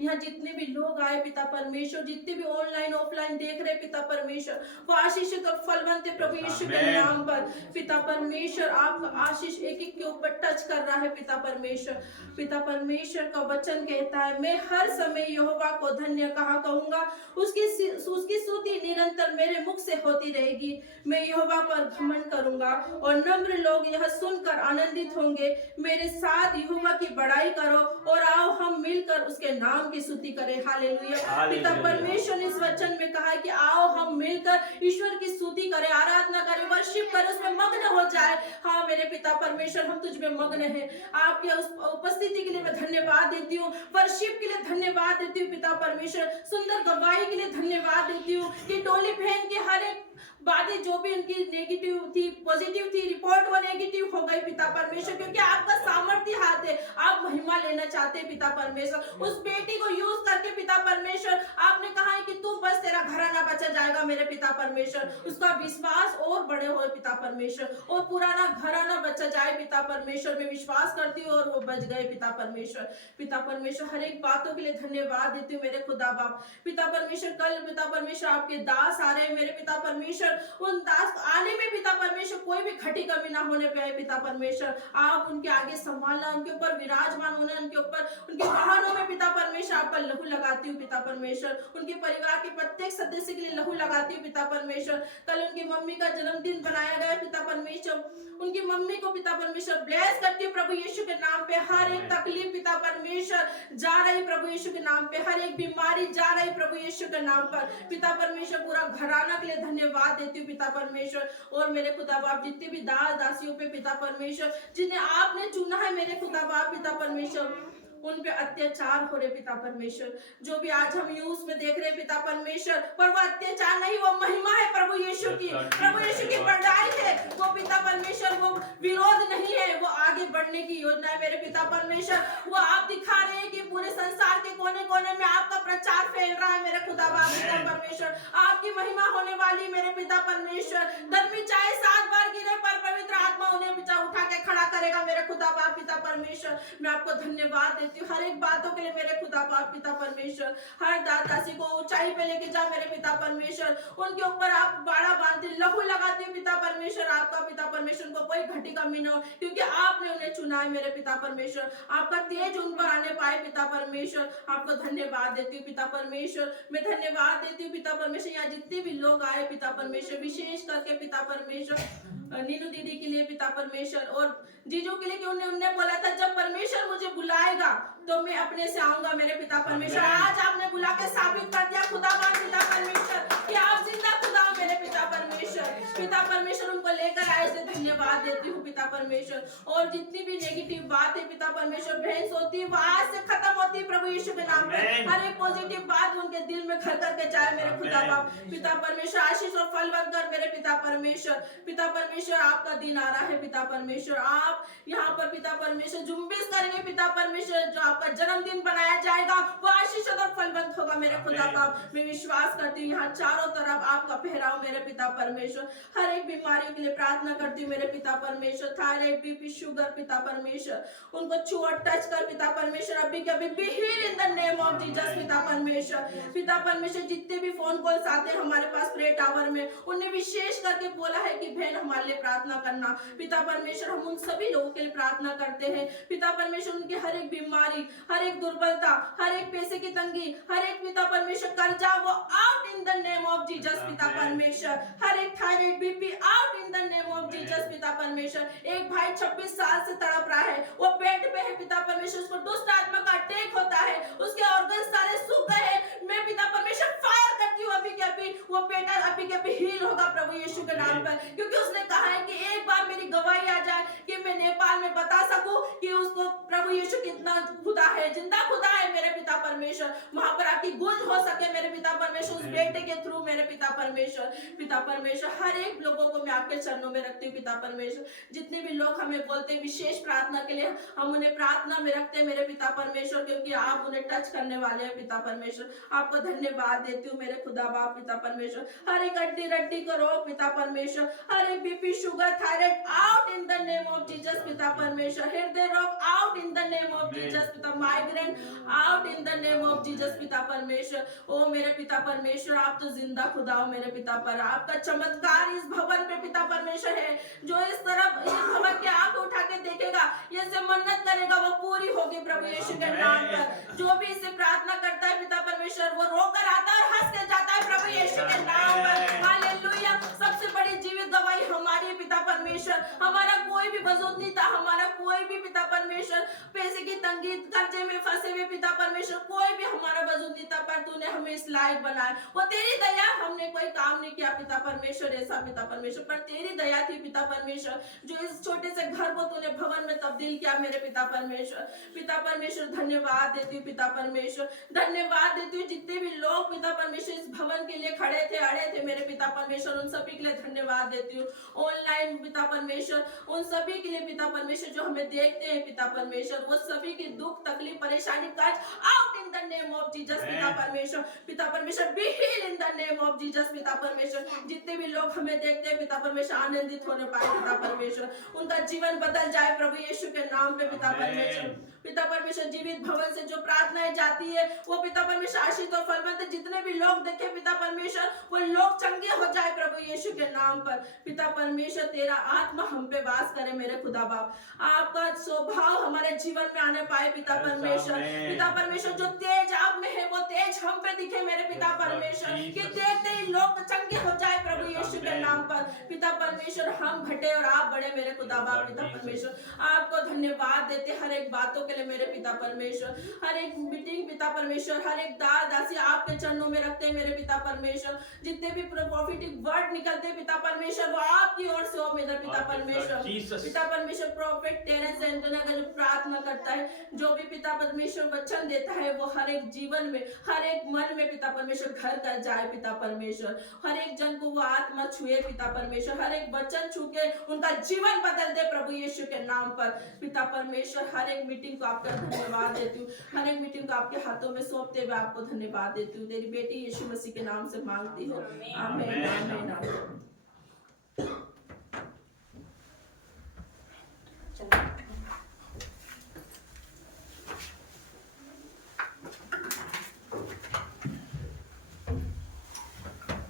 यहाँ जितने भी लोग आए पिता परमेश्वर, जितने भी ऑनलाइन ऑफलाइन देख रहे पिता परमेश्वर, वो आशीषित और फलवंत है प्रभु यीशु के नाम पर पिता परमेश्वर। आपका आशीष एक एक के ऊपर टच कर रहा है पिता परमेश्वर। पिता परमेश्वर का वचन कहता है, मैं हर समय यहोवा को धन्य कहा कहूंगा, उसकी स्तुति निरंतर मेरे मुख से होती रहेगी। मैं यहोवा पर घमंड करूंगा और नम्र लोग यह सुनकर आनंदित होंगे। मेरे साथ यहोवा की बड़ाई करो और आओ हम मिलकर उसके नाम की स्तुति करें। हालेलुया। पिता परमेश्वर ने इस वचन में कहा कि आओ हम मिलकर ईश्वर की स्तुति करें, आराधना करें, वर्शिप करें, उसमें मग्न हो जाए। हाँ मेरे पिता परमेश्वर, हम तुझ में मग्न हैं। आपके उस उपस्थिति के लिए मैं धन्यवाद देती हूँ, वर्शिप के लिए धन्यवाद देती हूँ पिता परमेश्वर, सुंदर गवाही के लिए धन्यवाद देती हूँ कि डोली बहन की हर एक बातें जो भी उनकी नेगेटिव थी, पॉजिटिव थी, रिपोर्ट वो नेगेटिव हो गई पिता परमेश्वर, क्योंकि आपका सामर्थ्य हाथ है। आप महिमा लेना चाहते हैं पिता परमेश्वर। उस बेटी को यूज करके पिता परमेश्वर, आपने कहा है कि तू बस तेरा घराना बचा जाएगा मेरे पिता परमेश्वर। उसका विश्वास और बड़े हो पिता परमेश्वर, और पुराना घराना बचा जाए पिता परमेश्वर। मैं विश्वास करती हूँ और वो बच गए पिता परमेश्वर। पिता परमेश्वर, हर एक बातों के लिए धन्यवाद देती हूँ मेरे खुदा बाप। पिता परमेश्वर, कल पिता परमेश्वर आपके दास आ रहे हैं मेरे पिता परमेश्वर। उन दास आने में पिता परमेश्वर कोई भी घटी कमी ना होने पाए पिता परमेश्वर। आप उनके आगे संभालना, उनके ऊपर विराजमान होना, उनके ऊपर, उनके वाहनों में पिता परमेश्वर आपका लहू लगाती हूँ पिता परमेश्वर। उनके परिवार के प्रत्येक सदस्य के लिए लहू लगाती हूँ पिता परमेश्वर। कल उनकी मम्मी का जन्मदिन बनाया गया पिता परमेश्वर, उनकी मम्मी को पिता परमेश्वर ब्लेस करती हूँ प्रभु यीशु के नाम पे। हर एक तकलीफ पिता परमेश्वर जा रही प्रभु यीशु के नाम पे, हर एक बीमारी जा रही प्रभु यीशु के नाम पर पिता परमेश्वर। पूरा घराना के लिए धन्यवाद देती हूँ पिता परमेश्वर। और मेरे खुदा बाप, जितने भी दास दासियों पे पिता परमेश्वर, जिन्हें आपने चुना है मेरे खुदा बाप पिता परमेश्वर, उन पे अत्याचार हो रहे पिता परमेश्वर। जो भी आज हम न्यूज में देख रहे पिता परमेश्वर, पर वो अत्याचार नहीं, वो महिमा है प्रभु यीशु की, प्रभु यीशु की बड़ाई है वो पिता परमेश्वर। वो विरोध नहीं है, वो आगे बढ़ने की योजना है मेरे पिता परमेश्वर। वो आप दिखा रहे हैं कि पूरे संसार के कोने कोने में आपका प्रचार फैल रहा है मेरे खुदा बाप पिता परमेश्वर। आपकी महिमा होने वाली मेरे पिता परमेश्वर। धर्मी चाहे 7 बार गिरे पर पवित्र आत्मा उन्हें उठा के खड़ा करेगा मेरे खुदा बाप पिता परमेश्वर। परमेश्वर मैं आपको धन्यवाद देती हूँ हर एक बातों के लिए मेरे खुदा बाप पिता परमेश्वर। हर दासी को ऊंचाई पे लेके जा मेरे पिता परमेश्वर, उनके ऊपर आप बाड़ा बांधते लहू लगाते हो पिता परमेश्वर। आपका पिता परमेश्वर को कोई घटी कमी न हो, क्योंकि आपने उन्हें चुना है मेरे पिता परमेश्वर। आपका तेज उन पर आने पाए पिता परमेश्वर। आपको धन्यवाद देती हूँ पिता परमेश्वर। मैं धन्यवाद देती हूँ पिता परमेश्वर, यहाँ जितने भी लोग आए पिता परमेश्वर, विशेष करके पिता परमेश्वर नीनू दीदी के लिए पिता परमेश्वर, और जीजू के लिए कि उन्होंने बोला था जब परमेश्वर मुझे बुलाएगा तो मैं अपने से आऊंगा मेरे पिता परमेश्वर। आज आपने बुला के साबित कर दिया खुदा पिता परमेश्वर कि आप जिंदा खुदा हो मेरे पिता परमेश्वर। पिता परमेश्वर उनको लेकर आए, से धन्यवाद देती हूँ पिता परमेश्वर। और जितनी भी नेगेटिव बात है पिता परमेश्वर बहस होती है वो आज से खत्म होती है प्रभु यीशु के नाम पे। हर एक पॉजिटिव बात उनके दिल में घर करके जाए मेरे खुदा बाप पिता परमेश्वर। आशीष और फलवंत कर मेरे पिता परमेश्वर। पिता परमेश्वर आपका दिन आ रहा है पिता परमेश्वर, आप यहाँ पर पिता परमेश्वर जुम्बिश करेंगे पिता परमेश्वर। जो आपका जन्मदिन बनाया जाएगा वो आशीष और फलवंत होगा मेरे खुदा बाप। मैं विश्वास करती हूँ यहाँ चारों तरफ आपका पहराव मेरे पिता परमेश्वर। हर एक बीमारियों के लिए प्रार्थना करती हूँ मेरे पिता परमेश्वर। थायराइड बीपी शुगर पिता परमेश्वर उनको छू और टच कर पिता परमेश्वर। अभी के अभी be heal in the name of Jesus पिता परमेश्वर। पिता परमेश्वर जितने भी फोन कॉल्स आते हैं हमारे पास प्रे टावर में, उन्हें विशेष करके बोला है कि बहन हमारे लिए प्रार्थना करना पिता परमेश्वर। हम उन सभी लोगों के लिए प्रार्थना करते हैं पिता परमेश्वर। उनकी हर एक बीमारी, हर एक दुर्बलता, हर एक पैसे की तंगी, हर एक पिता परमेश्वर कर्जा वो out in the name of Jesus पिता परमेश्वर। हर एक thyroid BP out in the name of Jesus पिता परमेश्वर। एक भाई 26 साल से तड़प रहा है, वो बेड पे है पिता परमेश्वर, उसको दुष्ट आत्मा का अटैक होता है, उसके ऑर्गन सारे सूख गए हैं। मैं पिता परमेश्वर फायर करती हूँ अभी के अभी वो बेटा अभी के अभी हील होगा प्रभु यीशु के नाम पर, क्योंकि उसने कहा है कि एक बार मेरी गवाही आ जाए कि मैं नेपाल में बता सकूं कि उसको प्रभु यीशु कितना खुदा है, जिंदा खुदा है मेरे पिता परमेश्वर। वहां पर आपकी गूंज हो सके मेरे पिता परमेश्वर उस बेटे के थ्रू मेरे पिता परमेश्वर। पिता परमेश्वर हर एक लोगों को मैं आपके चरणों में रखती हूँ पिता परमेश्वर। जितने भी लोग हमें बोलते हैं विशेष प्रार्थना के लिए, हम उन्हें प्रार्थना में रखते हैं मेरे पिता परमेश्वर, क्योंकि आप उन्हें टच करने वाले हैं पिता परमेश्वर। आपको धन्यवाद देती हूँ मेरे खुदा बाप पिता परमेश्वर। हर एक हड्डी रड्डी को रोग पिता परमेश्वर, हर एक BP sugar thyroid out in the name of Jesus पिता परमेश्वर। हृदय रोग out in the name of Jesus पिता, migraine out in the name of Jesus पिता परमेश्वर। ओ मेरे पिता परमेश्वर आप तो जिंदा खुदा हो मेरे पिता पर। आपका चमत्कार इस भवन पे पिता परमेश्वर है, जो इस तरफ इस भवन के आंख उठा के देखेगा, ये से मन्नत करेगा वो पूरी होगी प्रभु यीशु के नाम पर। जो भी इसे प्रार्थना करता है पिता परमेश्वर वो रोकर आता है और हंस के जाता है प्रभु यीशु के नाम पर। हालेलुया। सबसे बड़ी जीवित गवाही हमारी पिता परमेश्वर। हमारा कोई भी वजूद नहीं था, हमारा कोई भी पिता परमेश्वर पैसे की तंगी कर्जे में फंसे हुए पिता परमेश्वर कोई भी हमारा वजूद नहीं था, पर तूने हमें इस लायक बनाया। वो तेरी दया, हमने कोई काम नहीं किया पिता परमेश्वर ऐसा पिता परमेश्वर, पर तेरी दया थी पिता परमेश्वर, जो इस छोटे से घर को तूने भवन में तब्दील किया मेरे पिता परमेश्वर। पिता परमेश्वर धन्यवाद देती हूँ पिता परमेश्वर, धन्यवाद देती हूँ जितने भी लोग पिता परमेश्वर इस भवन के लिए खड़े थे अड़े थे मेरे पिता परमेश्वर, उन सभी के लिए धन्यवाद देती हूँ। ऑनलाइन पिता परमेश्वर उन सभी के लिए पिता परमेश्वर जो हमें देखते हैं पिता परमेश्वर, वो सभी की दुख तकलीफ परेशानी काज out in the name of Jesus पिता परमेश्वर। पिता परमेश्वर be heal in the name of Jesus पिता परमेश्वर। जितने भी लोग हमें देखते हैं पिता परमेश्वर आनंदित होने पाए पिता परमेश्वर, उनका जीवन बदल जाए प्रभु यीशु के नाम पे पिता परमेश्वर। पिता परमेश्वर जीवित भवन से जो प्रार्थनाएं जाती है वो पिता परमेश्वर आशीष और फलवंत, जितने भी लोग देखे पिता परमेश्वर वो लोग चंगे हो जाए प्रभु यीशु के नाम पर। पिता परमेश्वर तेरा आत्मा हम पे वास करे मेरे खुदा बाप, आपका स्वभाव हमारे जीवन में आने पाए पिता परमेश्वर। पिता परमेश्वर जो तेज आप में है वो तेज हम पे दिखे मेरे पिता परमेश्वर, कि देखते ही लोग चंगे हो जाए प्रभु यीशु के नाम पर। पिता परमेश्वर हम घटे और आप बड़े मेरे खुदा बाप पिता परमेश्वर। आपको धन्यवाद देते हर एक बातों के लिए मेरे पिता परमेश्वर, हर एक मीटिंग पिता परमेश्वर, हर एक दासी आपके चरणों में रखते हैं मेरे पिता परमेश्वर। जितने भी प्रॉफिटिक वर्ड निकलते हैं पिता परमेश्वर वो आपकी ओर से हो मेरे पिता परमेश्वर। पिता परमेश्वर प्रॉफिट टेरेंस एंटोनी का जो प्रार्थना करता है, जो भी पिता परमेश्वर वचन देता है वो हर एक जीवन में हर एक मन में पिता परमेश्वर घर कर जाए पिता परमेश्वर। हर एक जन को वो आत्मा छुए पिता परमेश्वर, हर एक वचन छू के उनका जीवन बदल दे प्रभु यीशु के नाम पर पिता परमेश्वर। हर एक मीटिंग को आपका धन्यवाद देती हूँ, हर एक मीटिंग को आपके हाथों में सौंपते हुए आपको धन्यवाद देती हूँ। तेरी बेटी यीशु मसीह के नाम से मांगती हूँ, आमीन आमीन आमीन।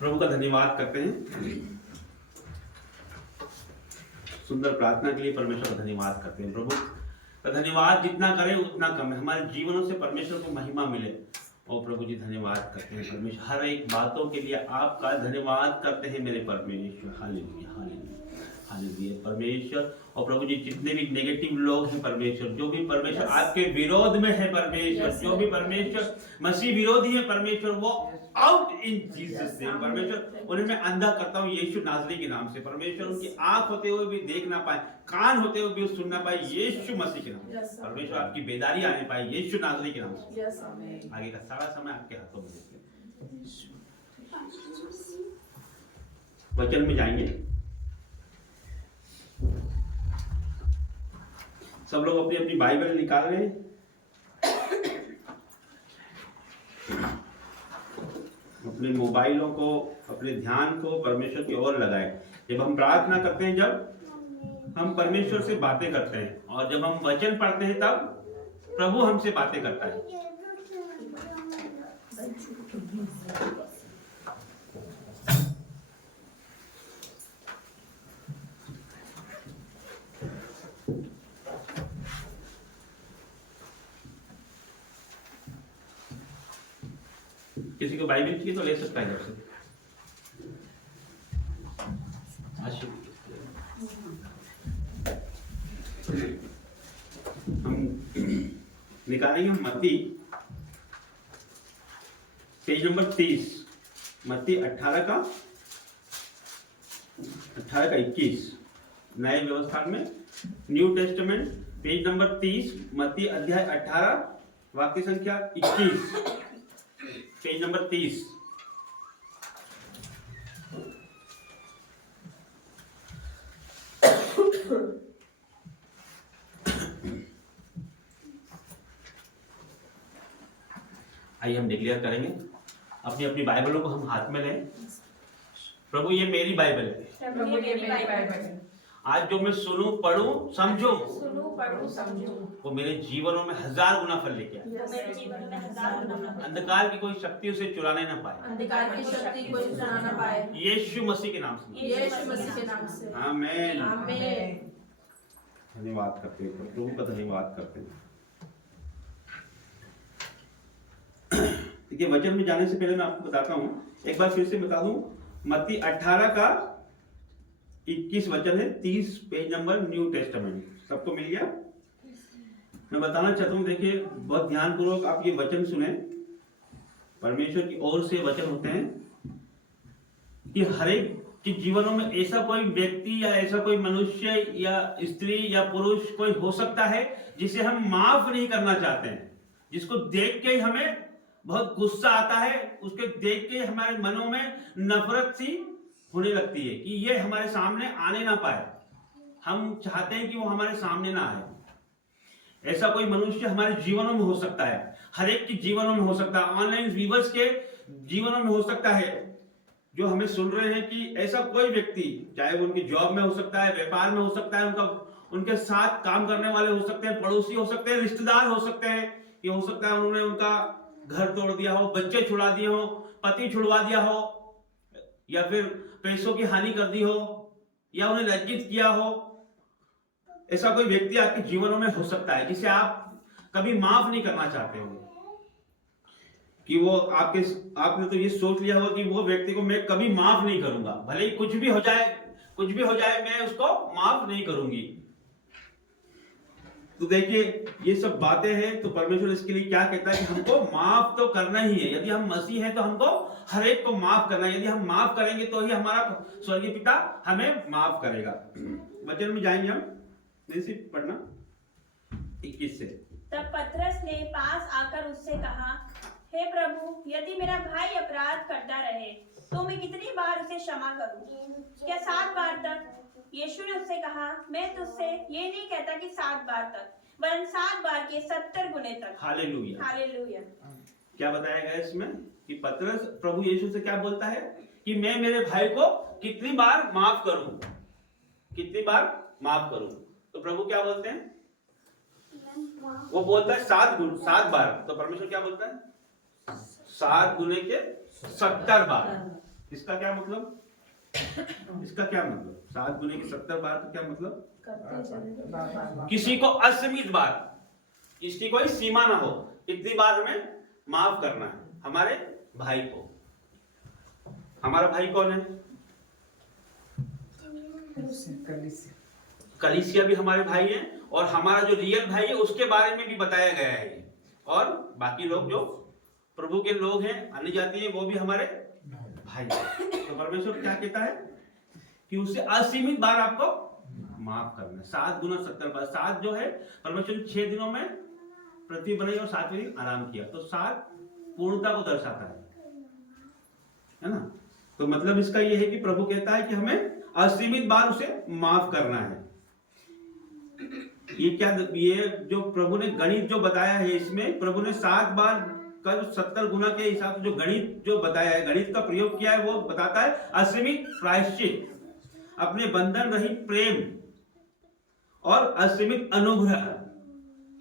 प्रभु का धन्यवाद करते हैं। सुंदर प्रार्थना के लिए परमेश्वर का धन्यवाद करते हैं। प्रभु का धन्यवाद जितना करें उतना कम है, हमारे जीवनों से परमेश्वर को महिमा मिले। और प्रभु जी धन्यवाद करते हैं परमेश्वर, हर एक बातों के लिए आपका धन्यवाद करते हैं मेरे परमेश्वर। हालेलुया हालेलुया हालेलुया परमेश्वर। और प्रभु जी जितने भी नेगेटिव लोग हैं परमेश्वर, जो भी परमेश्वर आपके विरोध में है परमेश्वर, जो भी परमेश्वर मसीह विरोधी है परमेश्वर, वो आउट इन जीसस नेम परमेश्वर। उन्हें मैं अंधा करता हूँ यीशु नाज़री के नाम से परमेश्वर। उनकी आंख होते हुए भी देख ना पाए, कान होते हुए भी सुन ना पाए यीशु मसीह के नाम से परमेश्वर। आपकी बेदारी आने पाए यीशु नाज़री के नाम से। आगे का सारा समय आपके हाथों में देते वचन में जाएंगे। सब लोग अपनी अपनी बाइबल निकाल रहे हैं। अपने मोबाइलों को, अपने ध्यान को परमेश्वर की ओर लगाए। जब हम प्रार्थना करते हैं, जब हम परमेश्वर से बातें करते हैं, और जब हम वचन पढ़ते हैं तब प्रभु हमसे बातें करता है। किसी को बाइबल चाहिए तो ले सकता है घर से। हम निकालेंगे मत्ती पेज नंबर 30, मत्ती 18 का 21 नए व्यवस्था में, न्यू टेस्टामेंट पेज नंबर 30, मत्ती अध्याय 18 वाक्य संख्या 21, पेज नंबर 30। आइए हम डिक्लेयर करेंगे। अपनी अपनी बाइबलों को हम हाथ में लें। प्रभु ये मेरी बाइबल है। प्रभु ये मेरी बाइबल है। आज जो मैं सुनूं, पढ़ूं, समझूं, समझूं, वो मेरे जीवनों में 1000 गुना फल लेके आए। मेरे जीवन में 1000 गुना अंधकार की कोई शक्ति उसे चुराने ना पाए। अंधकार की शक्ति कोई चुरा ना पाए। यीशु मसीह के नाम से। यीशु मसीह के नाम से। आमीन। आमीन। धन्यवाद करते हैं प्रभु का, धन्यवाद करते हैं। देखिए वचन में जाने से पहले मैं आपको बताता हूं, एक बार फिर से बता दूं। मत्ती 18 का 21 वचन है, 30 पेज नंबर न्यू टेस्टामेंट। सबको मिल गया? मैं बताना चाहता हूं, देखिए बहुत ध्यानपूर्वक आप ये वचन सुने। परमेश्वर की ओर से वचन होते हैं कि हर एक के जीवनों में ऐसा कोई व्यक्ति या ऐसा कोई मनुष्य या स्त्री या पुरुष कोई हो सकता है जिसे हम माफ नहीं करना चाहते हैं, जिसको देख के हमें बहुत गुस्सा आता है, उसके देख के हमारे मनों में नफरत सी होने लगती है कि ये हमारे सामने आने ना पाए। हम चाहते हैं कि वो हमारे सामने ना आए। ऐसा कोई मनुष्य हमारे जीवनों में हो सकता है, हर एक के जीवनों में हो सकता है, ऑनलाइन व्यूअर्स के जीवनों में हो सकता है, जो हमें सुन रहे हैं कि ऐसा कोई व्यक्ति, चाहे वो उनकी जॉब में हो सकता है, व्यापार में हो सकता है, उनके साथ काम करने वाले हो सकते हैं, पड़ोसी हो सकते हैं, रिश्तेदार हो सकते हैं, ये हो सकता है उन्होंने उनका घर तोड़ दिया हो, बच्चे छुड़ा दिए हो, पति छुड़वा दिया हो, या फिर पैसों की हानि कर दी हो, या उन्हें लज्जित किया हो। ऐसा कोई व्यक्ति आपके जीवनों में हो सकता है जिसे आप कभी माफ नहीं करना चाहते हो, कि वो आपने तो ये सोच लिया होगा कि वो व्यक्ति को मैं कभी माफ नहीं करूंगा, भले ही कुछ भी हो जाए मैं उसको माफ नहीं करूंगी। तो देखिए ये सब बातें हैं, तो परमेश्वर इसके लिए क्या कहता है कि हमको माफ तो करना ही है। यदि हम मसीह हैं तो हमको हर एक को माफ करना है। यदि हम माफ करेंगे तो ही हमारा स्वर्गीय पिता हमें माफ करेगा। वचन में जाएंगे हम, पढ़ना 21 से। तब पतरस ने पास आकर उससे कहा, हे प्रभु, यदि मेरा भाई अपराध करता रहे तो मैं कितनी बार उसे क्षमा करूं? क्या 7 बार तक? यीशु ने उससे कहा, मैं तुझसे ये नहीं कहता कि 7 बार तक, वरन 7 बार के 70 गुने तक। Hallelujah hallelujah. क्या बताया गया इसमें कि पतरस प्रभु यीशु से क्या बोलता है कि मैं मेरे भाई को कितनी बार माफ करूं, कितनी बार माफ करूं? तो प्रभु क्या बोलते हैं? वो बोलता है 7 बार। तो परमेश्वर क्या बोलता है? 7 गुने के 70 बार। इसका क्या मतलब? इसका क्या मतलब? 7 गुने की 70 बार का क्या मतलब? किसी को असीमित बार, इसकी कोई सीमा ना हो, इतनी बार हमें माफ करना है हमारे भाई को। हमारा भाई कौन है? कलीसिया भी हमारे भाई है, और हमारा जो रियल भाई है उसके बारे में भी बताया गया है। और बाकी लोग जो प्रभु के लोग हैं, अन्य जाति हैं, वो भी हमारे भाई हैं। तो परमेश्वर क्या कहता है कि उससे असीमित बार आपको माफ करना है, 7 गुना 70 बार। 7 जो है, परमेश्वर ने 6 दिनों में पृथ्वी बनाई और 7वें दिन आराम किया, तो 7 पूर्णता को दर्शाता है ना। तो मतलब इसका यह है कि प्रभु कहता है कि हमें असीमित बार उसे माफ करना है। ये क्या, ये जो प्रभु ने गणित जो बताया है, इसमें प्रभु ने 7 बार का जो 70 गुना के हिसाब से जो गणित जो बताया है, गणित का प्रयोग किया है, वो बताता है असीमित प्रायश्चित, अपने बंधन रहित प्रेम और असीमित अनुग्रह।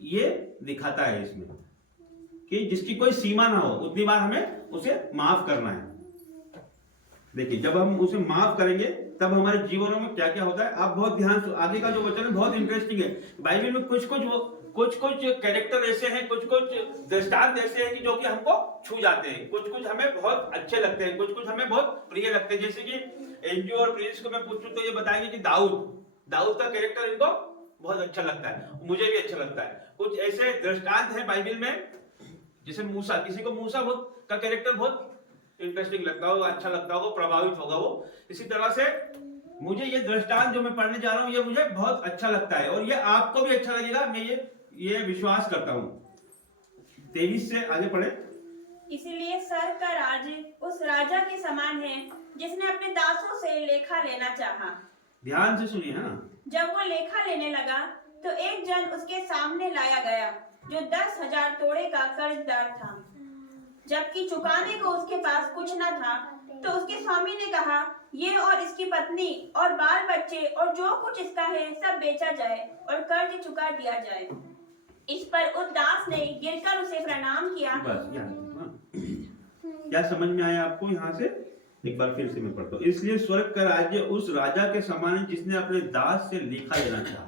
ये दिखाता है इसमें कि जिसकी कोई सीमा ना हो, उतनी बार हमें उसे माफ करना है। देखिए, जब हम उसे माफ करेंगे तब हमारे जीवनों में क्या क्या होता है, आप बहुत ध्यान से, आगे का जो वचन है बहुत इंटरेस्टिंग है। बाइबल में कुछ कैरेक्टर ऐसे हैं, कुछ दृष्टांत ऐसे हैं कि जो कि हमको छू जाते हैं, कुछ हमें बहुत अच्छे लगते हैं, कुछ हमें बहुत प्रिय लगते हैं। जैसे कि एनजीओ और प्रिंस को मैं पूछूं तो ये बताएंगे कि दाऊद का कैरेक्टर इनको बहुत अच्छा लगता है, मुझे भी अच्छा लगता है। कुछ ऐसे दृष्टांत है बाइबल में, जैसे मूसा, किसी को मूसा का कैरेक्टर बहुत इंटरेस्टिंग लगता होगा, अच्छा लगता होगा, प्रभावित होगा वो। इसी तरह से मुझे ये दृष्टांत जो मैं पढ़ने जा रहा हूँ, ये मुझे बहुत अच्छा लगता है और ये आपको भी अच्छा लगेगा, मैं ये विश्वास करता हूँ। 23 से आगे पढ़े। इसीलिए स्वर्ग का राज्य उस राजा के समान है जिसने अपने दासों से लेखा लेना चाहा। ध्यान से सुनिए। हाँ, जब वो लेखा लेने लगा तो एक जन उसके सामने लाया गया जो 10,000 तोड़े का कर्जदार था। जबकि चुकाने को उसके पास कुछ न था, तो उसके स्वामी ने कहा, ये और इसकी पत्नी और बाल बच्चे और जो कुछ इसका है सब बेचा जाए और कर्ज चुका दिया जाए। इस पर उस दास ने गिरकर उसे प्रणाम किया। बस क्या समझ में आया आपको? यहाँ से एक बार फिर से मैं पढ़ता हूँ। इसलिए स्वर्ग का राज्य उस राजा के समान है जिसने अपने दास से लेखा लेना चाहा।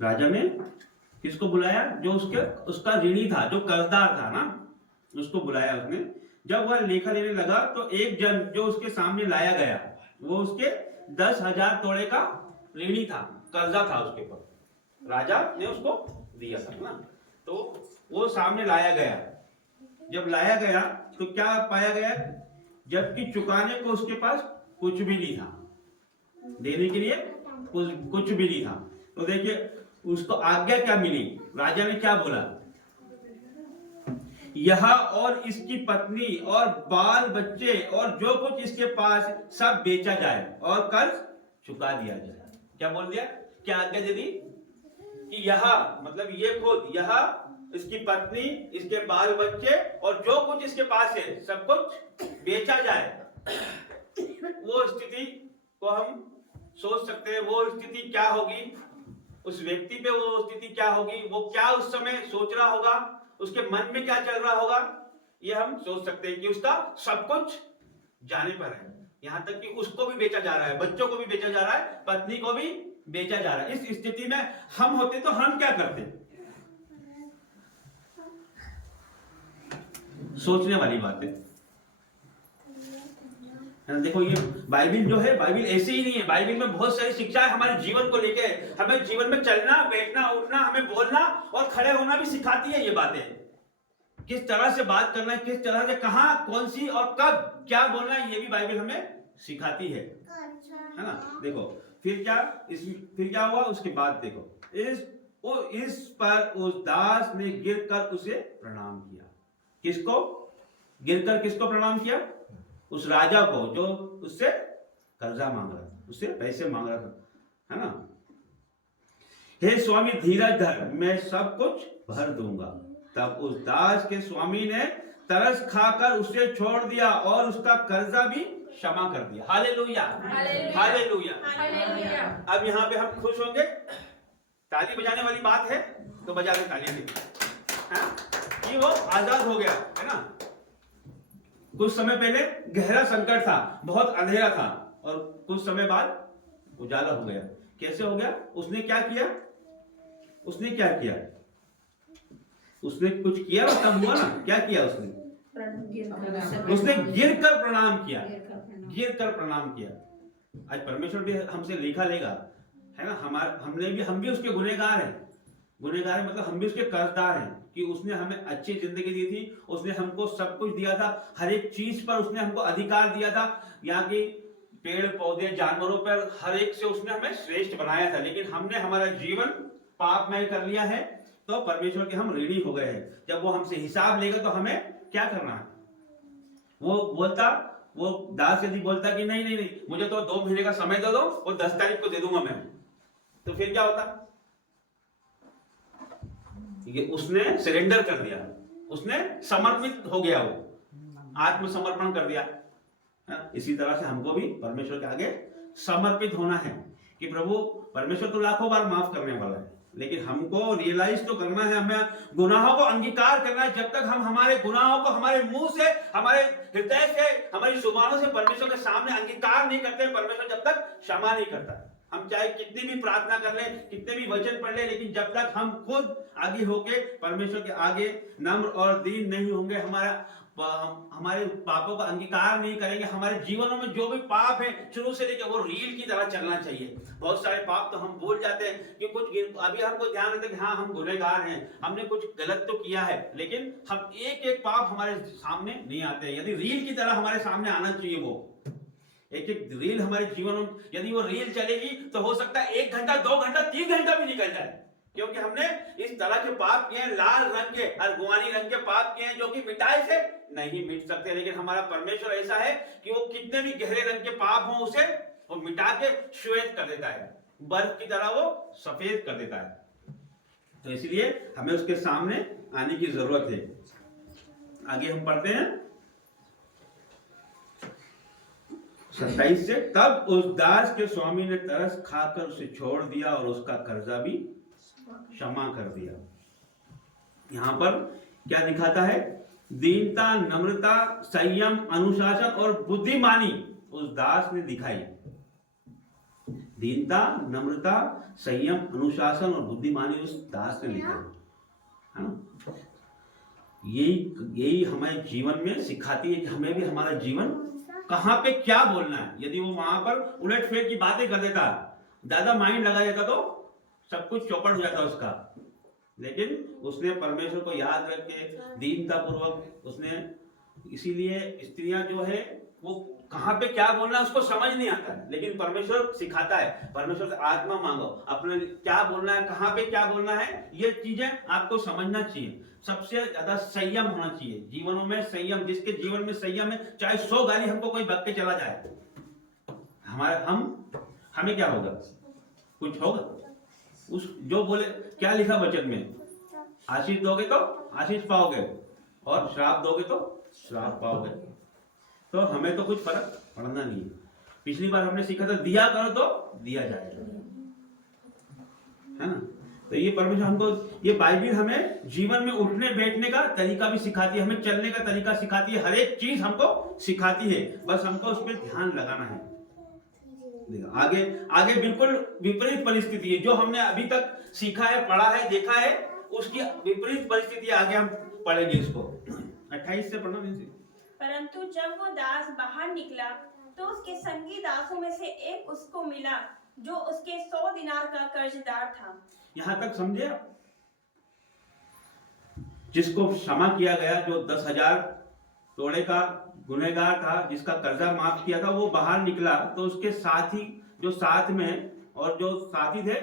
राजा ने किसको बुलाया? जो उसका ऋणी था, जो कर्जदार था ना, उसको बुलाया उसने। जब वह लेखा लेने लगा तो एक जन जो उसके सामने लाया गया, वो उसके 10,000 तोड़े का ऋणी था, कर्जा था उसके ऊपर, राजा ने उसको दिया था ना। तो वो सामने लाया गया। जब लाया गया तो क्या पाया गया? जबकि चुकाने को उसके पास कुछ भी नहीं था, देने के लिए कुछ भी नहीं था। तो देखिए उसको आज्ञा क्या मिली? राजा ने क्या बोला? यह और इसकी पत्नी और बाल बच्चे और जो कुछ इसके पास सब बेचा जाए और कर्ज चुका दिया जाए। क्या बोल दिया? क्या आज्ञा दे दी? कि यह मतलब ये खुद, यह इसकी पत्नी, इसके बाल बच्चे और जो कुछ इसके पास है सब कुछ बेचा जाए। वो स्थिति को हम सोच सकते हैं, वो स्थिति क्या होगी उस व्यक्ति पे, वो स्थिति क्या होगी, वो क्या उस समय सोच रहा होगा, उसके मन में क्या चल रहा होगा, ये हम सोच सकते हैं कि उसका सब कुछ जाने पर है। यहाँ तक कि उसको भी बेचा जा रहा है, बच्चों को भी बेचा जा रहा है, पत्नी को भी बेचा जा रहा है। इस स्थिति में हम होते तो हम क्या करते? सोचने वाली बात है। देखो ये बाइबल जो है, बाइबल ऐसे ही नहीं है। बाइबल में बहुत सारी शिक्षाएं हमारे जीवन को लेके, हमें जीवन में चलना, बैठना, उठना, हमें बोलना और खड़े होना भी सिखाती है। ये बातें किस तरह से बात करना है, किस तरह से कहां, कौन सी और कब क्या बोलना है, ये भी बाइबल हमें सिखाती है ना। देखो फिर क्या हुआ उसके बाद? देखो इस पर उस दास ने गिरकर उसे प्रणाम किया। किसको गिरकर किसको प्रणाम किया? उस राजा को जो उससे कर्जा मांग रहा था, उससे पैसे मांग रहा था, है ना। हे स्वामी धीरज धर, मैं सब कुछ भर दूंगा। तब उस दास के स्वामी ने तरस खाकर उसे छोड़ दिया और उसका कर्जा भी क्षमा कर दिया। Hallelujah, hallelujah, hallelujah. अब यहाँ पे हम खुश होंगे, ताली बजाने वाली बात है तो बजा दे ताली, कि वो आजाद हो गया, है ना। कुछ समय पहले गहरा संकट था, बहुत अंधेरा था, और कुछ समय बाद उजाला हो गया। कैसे हो गया? उसने क्या किया? उसने क्या किया? उसने कुछ किया, तब हुआ ना। क्या किया उसने? उसने गिर कर प्रणाम किया, गिर कर प्रणाम किया। आज परमेश्वर भी हमसे लेखा लेगा, है ना। हम भी उसके गुनहगार हैं। गुनहगार मतलब हम भी उसके कर्जदार हैं कि उसने हमें अच्छी जिंदगी दी थी, उसने हमको सब कुछ दिया था, हर एक चीज पर उसने हमको अधिकार दिया था। यहाँ की पेड़ पौधे जानवरों पर हर एक से उसने हमें श्रेष्ठ बनाया था, लेकिन हमने हमारा जीवन पापमय कर लिया है, तो परमेश्वर के हम ऋणी हो गए हैं। जब वो हमसे हिसाब लेगा तो हमें क्या करना है? वो दास यदि बोलता कि नहीं नहीं नहीं, मुझे तो 2 महीने का समय दे दो, वो 10 तारीख को दे दूंगा मैं, तो फिर क्या होता? उसने सरेंडर कर दिया, उसने समर्पित हो गया, वो आत्मसमर्पण कर दिया। इसी तरह से हमको भी परमेश्वर के आगे समर्पित होना है कि प्रभु परमेश्वर तो लाखों बार माफ करने वाला है, लेकिन हमको रियलाइज तो करना है, हमें गुनाहों को अंगीकार करना है। जब तक हम हमारे गुनाहों को हमारे मुंह से, हमारे हृदय से, हमारी जुबानों से परमेश्वर के सामने अंगीकार नहीं करते, परमेश्वर जब तक क्षमा नहीं करता। हम चाहे कितनी भी प्रार्थना कर ले, कितने भी वचन पढ़ ले, लेकिन जब तक हम खुद आगे होके परमेश्वर के आगे नम्र और दीन नहीं होंगे, हमारे पापों का अंगीकार नहीं करेंगे, हमारे जीवनों में जो भी पाप है शुरू से लेकर वो रील की तरह चलना चाहिए। बहुत सारे पाप तो हम भूल जाते हैं कि अभी हमको ध्यान रहता है कि हाँ हम गुनहगार हैं, हमने कुछ गलत तो किया है, लेकिन हम एक एक पाप हमारे सामने नहीं आते हैं। यदि रील की तरह हमारे सामने आना चाहिए, वो एक एक रील हमारे जीवन में यदि वो रील चलेगी तो हो सकता है 1 घंटा 2 घंटा 3 घंटा भी निकल जाए, क्योंकि हमने इस तरह के पाप किए हैं, लाल रंग के अर्गुवानी रंग के पाप किए हैं, जो कि मिटाई से नहीं मिट सकते। लेकिन हमारा परमेश्वर ऐसा है कि वो कितने भी गहरे रंग के पाप हों, उसे वो मिटा के श्वेत कर देता है, बर्फ की तरह वो सफेद कर देता है। तो इसलिए हमें उसके सामने आने की जरूरत है। आगे हम पढ़ते हैं 27 से, तब उस दास के स्वामी ने तरस खाकर उसे छोड़ दिया और उसका कर्जा भी क्षमा कर दिया। यहां पर क्या दिखाता है? दीनता, नम्रता, संयम, अनुशासन और बुद्धिमानी उस दास ने दिखाई। दीनता, नम्रता, संयम, अनुशासन और बुद्धिमानी उस दास ने दिखाई, है ना। यही हमें जीवन में सिखाती है कि हमें भी हमारा जीवन कहां पे क्या बोलना है। यदि वो वहां पर उलट फेर की बातें कर देता, ज्यादा माइंड लगा देता, तो सब कुछ चौपट हो जाता उसका। लेकिन उसने परमेश्वर को याद रख के दीनता पूर्वक उसने, इसीलिए स्त्रियां जो है वो कहां पे क्या बोलना है उसको समझ नहीं आता है, लेकिन परमेश्वर सिखाता है। परमेश्वर से आत्मा मांगो, अपने क्या बोलना है, कहां पे क्या बोलना है, ये चीजें आपको समझना चाहिए। सबसे ज्यादा संयम होना चाहिए जीवनों में। संयम, जिसके जीवन में संयम है, चाहे 100 गाली हमको कोई बक के चला जाए, हमें क्या होगा? कुछ होगा? उस जो बोले, क्या लिखा वचन में, आशीष दोगे तो आशीष पाओगे और श्राप दोगे तो श्राप पाओगे। तो हमें तो कुछ फर्क पड़ना नहीं है। पिछली बार हमने सीखा था दिया करो तो दिया जाएगा, है ना। तो ये परमेश्वर हमको, ये बाइबिल हमें जीवन में उठने बैठने का तरीका भी सिखाती है, हमें चलने का तरीका सिखाती है, हर एक चीज हमको सिखाती है, बस हमको उस पर ध्यान लगाना है। आगे बिल्कुल विपरीत परिस्थिति है, जो हमने अभी तक सीखा है, पढ़ा है, देखा है, उसकी विपरीत परिस्थिति आगे हम पढ़ेंगे इसको। 28 से पढ़ना। परंतु जब वो दास बाहर निकला तो उसके संगी दासों में से एक उसको मिला जो उसके 100 दिनार का कर्जदार था। यहां तक समझे? जिसको क्षमा किया गया, जो 10,000 तोड़े का गुनहगार था, जिसका कर्जा माफ किया था, वो बाहर निकला तो उसके साथी जो साथ में और जो साथी थे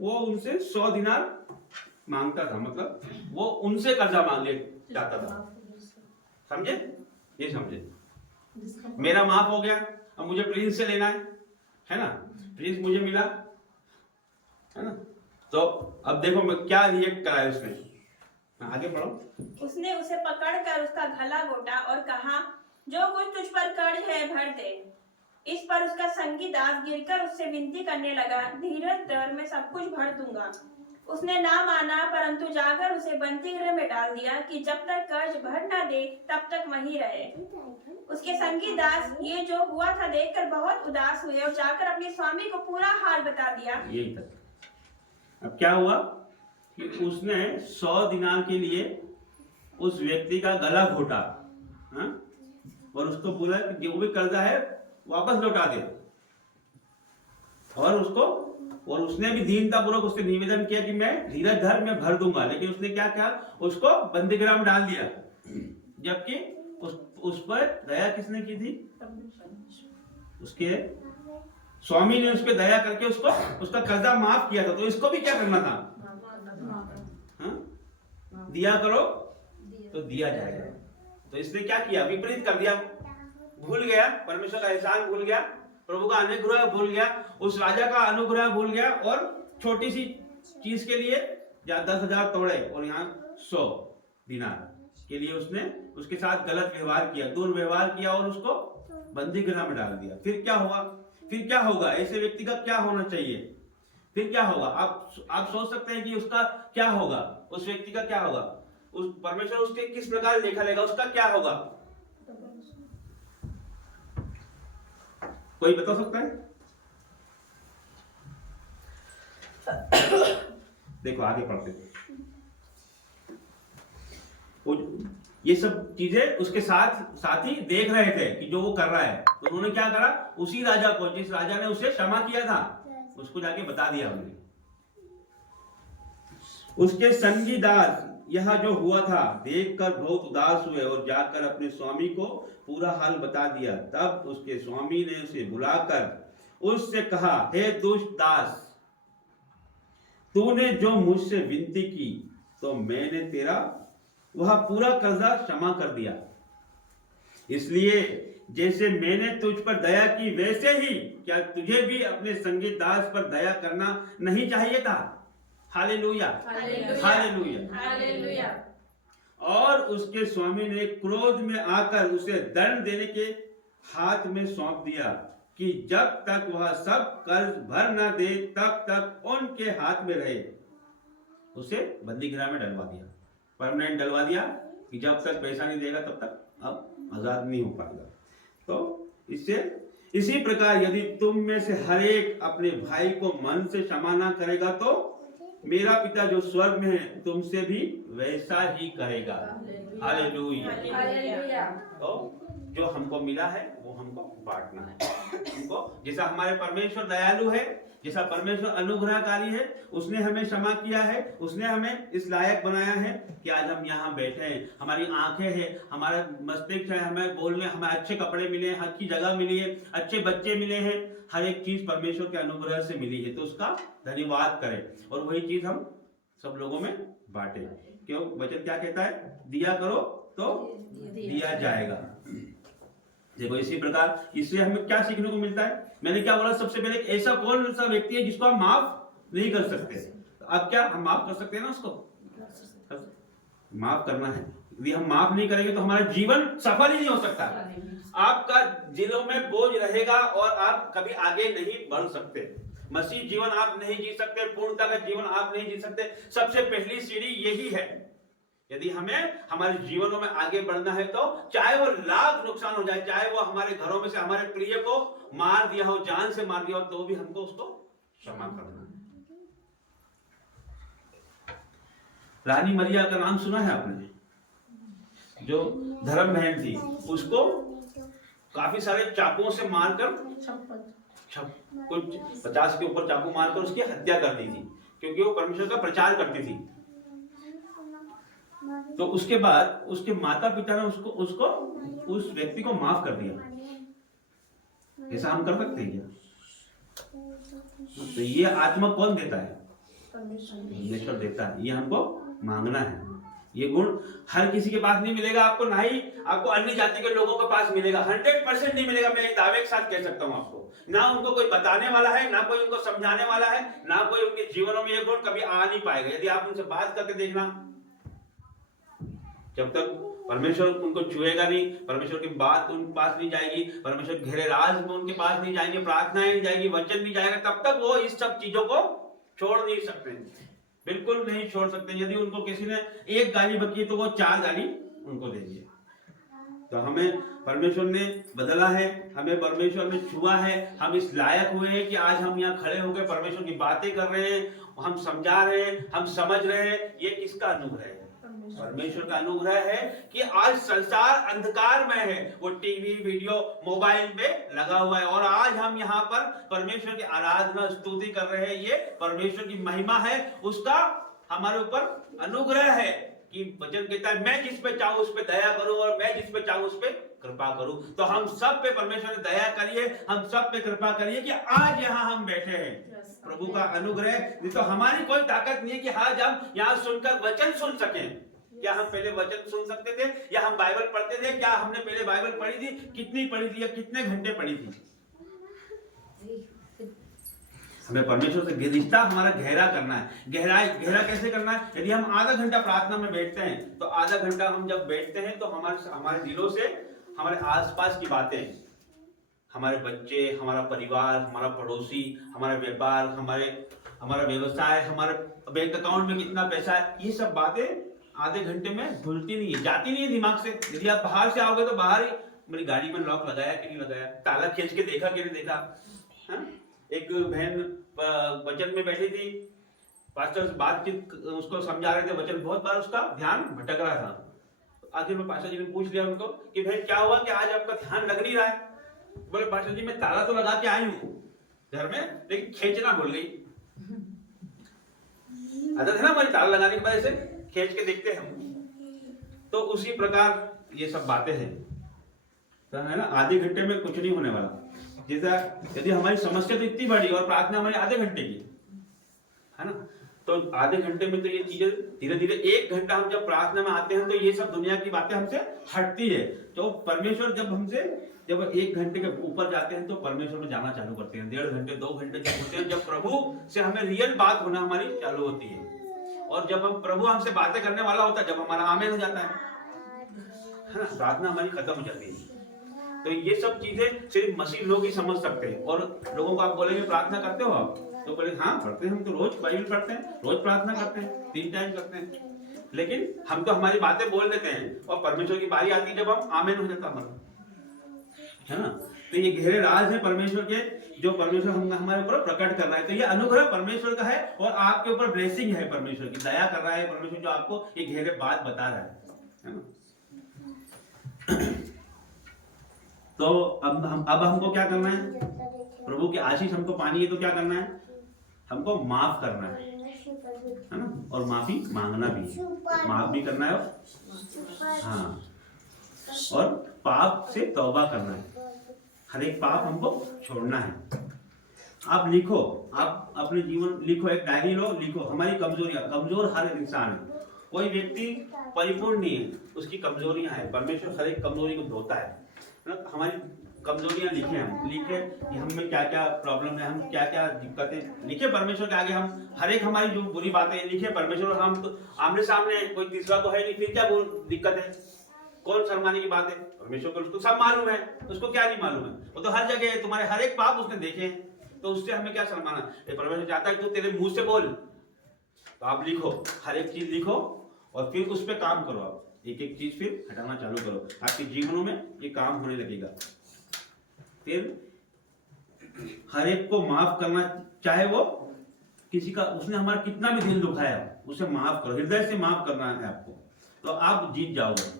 वो उनसे 100 दिनार मांगता था, मतलब वो उनसे कर्जा मांग ले जाता था। समझे? ये समझे? मेरा माफ हो गया, अब मुझे प्रिंस से लेना है ना, प्रिंस मुझे मिला, है ना। तो अब देखो मैं क्या रिएक्ट कराया उसने, आगे पढ़ो। उसने उसे पकड़कर उसका गला घोटा और कहा, जो कुछ तुझ पर कर्ज है भर दे। इस पर उसका संगी दास गिरकर उससे विनती करने लगा, धीरज धर, मैं सब कुछ भर दूंगा। उसने ना माना, परंतु जाकर उसे बंदी गृह में डाल दिया कि जब तक कर्ज भर न दे तब तक वहीं रहे। उसके संगी दास ये जो हुआ था देखकर बहुत उदास हुए और जाकर अपने स्वामी को पूरा हाल बता दिया। यही तक। अब क्या हुआ कि उसने 100 दिनार के लिए उस व्यक्ति का गला घोटा, हाँ? और उसको बोला कि जो भी कर्जा है वापस लौटा दे, और उसने भी दीनतापूर्वक उससे निवेदन किया कि मैं धीरज धर, मैं भर दूंगा। लेकिन उसने क्या किया, उसको बंदीगृह में डाल दिया। जबकि उस पर दया किसने की थी? उसके स्वामी ने उस पर दया करके उसको उसका कर्जा माफ किया था। तो इसको भी क्या करना था? हाँ? दिया करो तो दिया जाएगा। तो इसने क्या किया? विपरीत कर दिया, भूल गया, परमेश्वर का एहसान भूल गया, प्रभु का अनुग्रह भूल गया, उस राजा का अनुग्रह भूल गया, और छोटी सी चीज के लिए 10,000 तोड़े और यहाँ 100 दिनार के लिए उसने उसके साथ गलत व्यवहार किया, दुर्व्यवहार किया और उसको बंदी गृह में डाल दिया। फिर क्या हुआ? फिर क्या होगा? ऐसे व्यक्ति का क्या होना चाहिए? फिर क्या होगा? आप सोच सकते हैं कि उसका क्या होगा, उस व्यक्ति का क्या होगा, उस परमेश्वर उसके किस प्रकार लेखा लेगा, उसका क्या होगा? कोई बता सकता है? देखो आगे पढ़ते हैं। ये सब चीजें उसके साथ ही देख रहे थे कि जो वो कर रहा है। तो उन्होंने क्या करा? उसी राजा को, जिस राजा ने उसे क्षमा किया था, उसको जाके बता दिया उन्होंने। उसके संगी दास यह जो हुआ था देखकर बहुत उदास हुए और जाकर अपने स्वामी को पूरा हाल बता दिया। तब उसके स्वामी ने उसे बुलाकर उससे कहा, हे दुष्ट दास, तूने जो मुझसे विनती की तो मैंने तेरा वह पूरा कर्जा क्षमा कर दिया। इसलिए जैसे मैंने तुझ पर दया की वैसे ही क्या तुझे भी अपने संगी दास पर दया करना नहीं चाहिए था? Hallelujah, hallelujah, hallelujah. और उसके स्वामी ने क्रोध में आकर उसे दंड देने के हाथ में सौंप दिया कि जब तक वह सब कर्ज भर न दे तब तक उनके हाथ में रहे। उसे बंदी गृह में डलवा दिया, परमानेंट डलवा दिया कि जब तक पैसा नहीं देगा तब तक अब आजाद नहीं हो पाएगा। तो इसी प्रकार यदि तुम में से हर एक अपने भाई को मन से क्षमा ना करेगा तो मेरा पिता जो स्वर्ग में है तुमसे भी वैसा ही करेगा। Hallelujah, hallelujah. तो जो हमको मिला है वो हमको बांटना है। हमको जैसा हमारे परमेश्वर दयालु है, जैसा परमेश्वर अनुग्रहकारी है, उसने हमें क्षमा किया है, उसने हमें इस लायक बनाया है कि आज हम यहाँ बैठे हैं, हमारी आंखें हैं, हमारा मस्तिष्क है, हमें बोलने, हमें अच्छे कपड़े मिले, अच्छी जगह मिली है, अच्छे बच्चे मिले हैं, हर एक चीज परमेश्वर के अनुग्रह से मिली है। तो उसका धन्यवाद करें और वही चीज हम सब लोगों में बांटे। क्यों? वचन क्या कहता है? दिया करो तो दिया जाएगा। देखो इसी प्रकार इससे हमें क्या सीखने को मिलता है? मैंने क्या बोला? सबसे पहले ऐसा कौन सा व्यक्ति है जिसको हम माफ नहीं कर सकते? तो अब क्या हम माफ कर सकते हैं ना? उसको माफ करना है। यदि हम माफ नहीं करेंगे तो हमारा जीवन सफल ही नहीं हो सकता। आपका दिलों में बोझ रहेगा और आप कभी आगे नहीं बढ़ सकते। मसीह जीवन आप नहीं जी सकते, पूर्णता का जीवन आप नहीं जी सकते। सबसे पहली सीढ़ी यही है। यदि हमें हमारे जीवनों में आगे बढ़ना है तो चाहे वो लाख नुकसान हो जाए, चाहे वो हमारे घरों में से हमारे प्रिय को मार दिया हो, जान से मार दिया हो, तो भी हमको उसको क्षमा करना है। रानी मरिया का नाम सुना है आपने? जो धर्म बहन थी, उसको काफी सारे चाकुओं से मारकर, कुछ 50 के ऊपर चाकू मारकर उसकी हत्या कर दी थी, क्योंकि वो परमेश्वर का प्रचार करती थी। तो उसके बाद उसके माता पिता ने उसको उस व्यक्ति को माफ कर दिया। ऐसा हम कर सकते हैं क्या? तो ये आत्मा कौन देता है? परमेश्वर देता है। ये हमको मांगना है। ये गुण हर किसी के पास नहीं मिलेगा आपको, ना ही आपको अन्य जाति के लोगों के पास मिलेगा। 100% नहीं मिलेगा। मैं एक दावे के साथ कह सकता हूं आपको। ना उनको कोई बताने वाला है, ना कोई उनको समझाने वाला है, ना कोई उनके जीवनों में ये गुण कभी आ नहीं पाएगा। यदि आप उनसे बात करके देखना, जब तक परमेश्वर उनको छुएगा नहीं, परमेश्वर की बात उनके पास नहीं जाएगी, परमेश्वर घेरे राज में उनके पास नहीं जाएंगे, प्रार्थनाएं नहीं जाएगी, वचन नहीं जाएगा, तब तक वो इस सब चीजों को छोड़ नहीं सकते। बिल्कुल नहीं छोड़ सकते। यदि उनको किसी ने एक गाली बकी तो वो 4 गाली उनको दीजिए। तो हमें परमेश्वर ने बदला है, हमें परमेश्वर ने छुआ है, हम इस लायक हुए हैं कि आज हम यहाँ खड़े होकर परमेश्वर की बातें कर रहे हैं, हम समझा रहे हैं, हम समझ रहे हैं। ये किसका अनुग्रह है? परमेश्वर का अनुग्रह है कि आज संसार अंधकार में है, वो टीवी, वीडियो, मोबाइल पे लगा हुआ है और आज हम यहाँ पर परमेश्वर की आराधना स्तुति कर रहे हैं। ये परमेश्वर की महिमा है, उसका हमारे ऊपर अनुग्रह है कि वचन कहता है मैं जिस पे चाहूं उस पे दया करूं और मैं जिस पे चाहूं उस पे कृपा करूं। तो हम सब पे परमेश्वर ने दया करिए, हम सब पे कृपा करिए कि आज यहाँ हम बैठे हैं। प्रभु का अनुग्रह, नहीं तो हमारी कोई ताकत नहीं है कि आज हम यहाँ सुनकर वचन सुन सकें। क्या हम पहले वचन सुन सकते थे या हम बाइबल पढ़ते थे? क्या हमने पहले बाइबल पढ़ी थी? कितनी पढ़ी थी या कितने घंटे पढ़ी थी? हमें परमेश्वर से रिश्ता हमारा गहरा करना है। गहरा कैसे करना है? यदि हम आधा घंटा प्रार्थना में बैठते हैं तो आधा घंटा हम जब बैठते हैं तो हमारे दिलों से हमारे आसपास की बातें, हमारे बच्चे, हमारा परिवार, हमारा पड़ोसी, हमारा व्यापार, हमारा व्यवसाय, हमारे बैंक अकाउंट में कितना पैसा है, ये सब बातें आधे घंटे में धुलती नहीं है, जाती नहीं है दिमाग से। यदि आप बाहर से आओगे तो बाहर ही मेरी गाड़ी में लॉक लगाया कि नहीं लगाया, ताला खींच के देखा कि नहीं देखा। हाँ? एक बहन वचन में बैठी थी, पास्टर बातचीत उसको समझा रहे थे वचन, बहुत बार उसका ध्यान भटक रहा था। आखिर में पास्टर जी ने पूछ लिया उनको कि बहन क्या हुआ कि आज आपका ध्यान लग नहीं रहा है? बोले पास्टर जी मैं ताला तो लगा के आई हूँ घर में, लेकिन खींचना भूल गई। आदत है ना हमारी ताला लगाने की वजह से खींच के देखते हैं हम। तो उसी प्रकार ये सब बातें हैं, तो है ना, आधे घंटे में कुछ नहीं होने वाला। जैसा यदि हमारी समस्या तो इतनी बड़ी और प्रार्थना हमारी आधे घंटे की है ना, तो आधे घंटे में तो ये चीजें धीरे धीरे 1 घंटा हम जब प्रार्थना में आते हैं तो ये सब दुनिया की बातें हमसे हटती है। तो परमेश्वर जब 1 घंटे के ऊपर जाते हैं तो परमेश्वर में जाना चालू करते हैं। 1.5 घंटे 2 घंटे जब होते हैं, जब प्रभु से हमें रियल बात होना हमारी चालू होती है और जब हम प्रभु हमसे बातें करने वाला होता है, जब हमारा आमेन हो जाता है ना, प्रार्थना हमारी खत्म हो जाती है। तो ये सब चीजें सिर्फ मसीह लोग ही समझ सकते हैं। और लोगों को आप बोलेंगे प्रार्थना करते हो आप, तो बोले हाँ पढ़ते हैं, हम तो रोज बाइबल पढ़ते हैं, रोज प्रार्थना करते हैं, 3 टाइम करते हैं। लेकिन हम तो हमारी बातें बोल देते हैं और परमेश्वर की बारी आती है जब हम आमेन हो जाता हमारा, है ना। तो ये गहरे राज है परमेश्वर के, जो परमेश्वर हमारे ऊपर प्रकट कर रहा है। तो ये अनुग्रह परमेश्वर का है और आपके ऊपर ब्लेसिंग है, परमेश्वर की दया कर रहा है परमेश्वर, जो आपको ये गहरे बात बता रहा है ना। तो अब हमको क्या करना है? प्रभु की आशीष हमको पानी है तो क्या करना है? हमको माफ करना है ना, और माफी मांगना भी है, माफ भी करना है हाँ, और पाप से तौबा करना है। हर एक पाप हमको छोड़ना है। आप लिखो, आप अपने जीवन लिखो, एक डायरी लो, लिखो हमारी कमजोरियां। कमजोर हर इंसान है, कोई व्यक्ति परिपूर्ण नहीं है, उसकी कमजोरियां हैं। परमेश्वर हर एक कमजोरी को धोता है। हमारी कमजोरियां लिखे, हम लिखे कि हमें क्या क्या प्रॉब्लम है, हम क्या क्या दिक्कतें लिखे परमेश्वर के आगे। हम हर एक हमारी जो बुरी बातें लिखे परमेश्वर, और हम तो आमने सामने, कोई तीसरा तो है नहीं, फिर क्या दिक्कत है? कौन शर्माने की बात है? परमेश्वर को उसको सब मालूम है, उसको क्या नहीं मालूम है? वो तो हर जगह है, तुम्हारे हर एक पाप उसने देखे हैं, तो उससे हमें क्या शर्माना? परमेश्वर चाहता है तू तेरे मुंह से बोल। तो आप लिखो, हर एक चीज लिखो और फिर उस पर काम करो। आप एक एक चीज फिर हटाना चालू करो, आपके जीवनों में ये काम होने लगेगा। फिर हर एक को माफ करना, चाहे वो किसी का, उसने हमारा कितना भी दिल दुखाया, उसे माफ करो, हृदय से माफ करना है आपको, तो आप जीत जाओगे।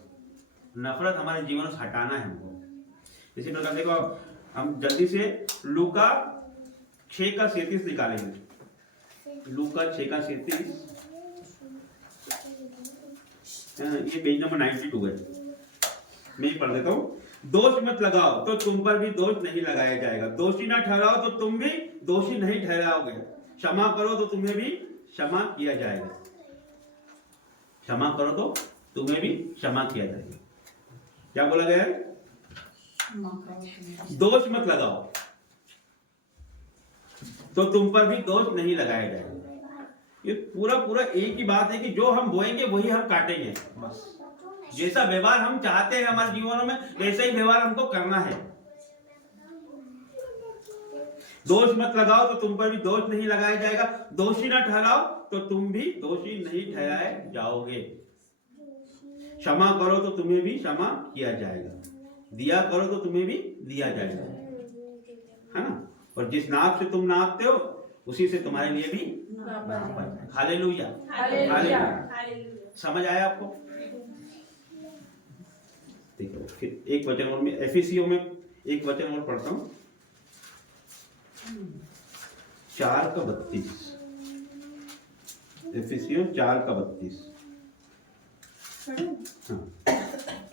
नफरत हमारे जीवन से हटाना है हमको। इसी प्रकार देखो, हम जल्दी से लूका 6:37 निकालेंगे। लूका 6:37, ये पेज नंबर 92 है, मैं ही पढ़ देता हूँ। दोष मत लगाओ तो तुम पर भी दोष नहीं लगाया जाएगा, दोषी ना ठहराओ तो तुम भी दोषी नहीं ठहराओगे, क्षमा करो तो तुम्हें भी क्षमा किया जाएगा, क्षमा करो तो तुम्हें भी क्षमा किया जाएगा। क्या बोला गया है? दोष मत लगाओ तो तुम पर भी दोष नहीं लगाया जाएगा। ये पूरा एक ही बात है कि जो हम बोएंगे वही हम काटेंगे। बस जैसा व्यवहार हम चाहते हैं हमारे जीवनों में, वैसा ही व्यवहार हमको करना है। दोष मत लगाओ तो तुम पर भी दोष नहीं लगाया जाएगा, दोषी ना ठहराओ तो तुम भी दोषी नहीं ठहराए जाओगे। क्षमा करो तो तुम्हें भी क्षमा किया जाएगा, दिया करो तो तुम्हें भी दिया जाएगा, है ना। और जिस नाप से तुम नापते हो उसी से तुम्हारे लिए भी नापा जाएगा। Hallelujah, hallelujah. हालेलुया। समझ आया आपको? देखो फिर एक वचन और, मैं एफिसियों में एक वचन और पढ़ता हूँ, 4:32। एफिसियों 4:32। हाँ।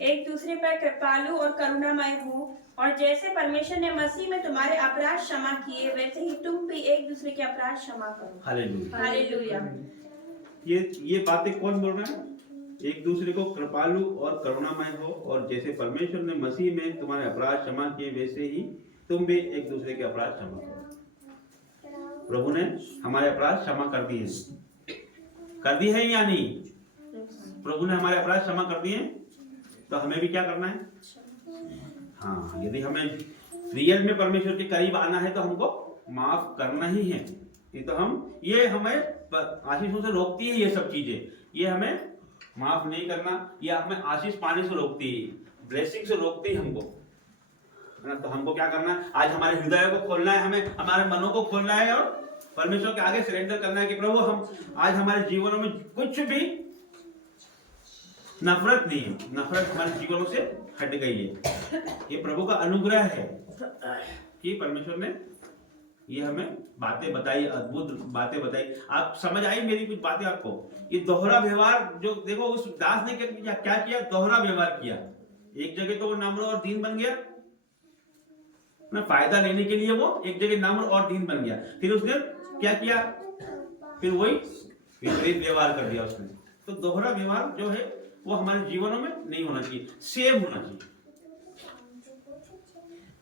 एक दूसरे पर कृपालु और करुणामय हो, और जैसे परमेश्वर ने मसीह में तुम्हारे अपराध क्षमा किए, वैसे ही तुम भी एक दूसरे के अपराध क्षमा करो। हालेलुया। हालेलुया। ये बातें कौन बोल रहा है? एक दूसरे को कृपालु और करुणामय हो, और जैसे परमेश्वर ने मसीह में तुम्हारे अपराध क्षमा किए, वैसे ही तुम भी एक दूसरे के अपराध क्षमा करो। प्रभु ने हमारे अपराध क्षमा कर दी है या नहीं? प्रभु ने हमारे अपराध क्षमा कर दिए, तो हमें भी क्या करना है? हाँ, यदि हमें रियल में परमेश्वर के करीब आना है तो हमको माफ करना ही है। ये हमें आशीषों से रोकती है, ये सब चीजें, ये हमें माफ नहीं करना, ये हमें आशीष पाने से रोकती है, ब्लेसिंग से रोकती है हमको, है ना। तो हमको क्या करना है? आज हमारे हृदय को खोलना है, हमें हमारे मनों को खोलना है और परमेश्वर के आगे सरेंडर करना है कि प्रभु हम आज हमारे जीवनों में कुछ भी नफरत नहीं है, नफरत हमारे जीवनों से हट गई है। ये प्रभु का अनुग्रह है कि परमेश्वर ने ये हमें बातें बताई, अद्भुत बातें बताई। आप समझ आई मेरी कुछ बातें आपको? ये दोहरा व्यवहार, जो देखो उस दास ने क्या किया? दोहरा व्यवहार किया। एक जगह तो वो नम्र और दीन बन गया ना, फायदा लेने के लिए वो एक जगह नम्र और दीन बन गया, फिर उसने क्या किया? फिर वही विपरीत व्यवहार कर दिया उसने। तो दोहरा व्यवहार जो है वो हमारे जीवनों में नहीं होना चाहिए, सेम होना चाहिए,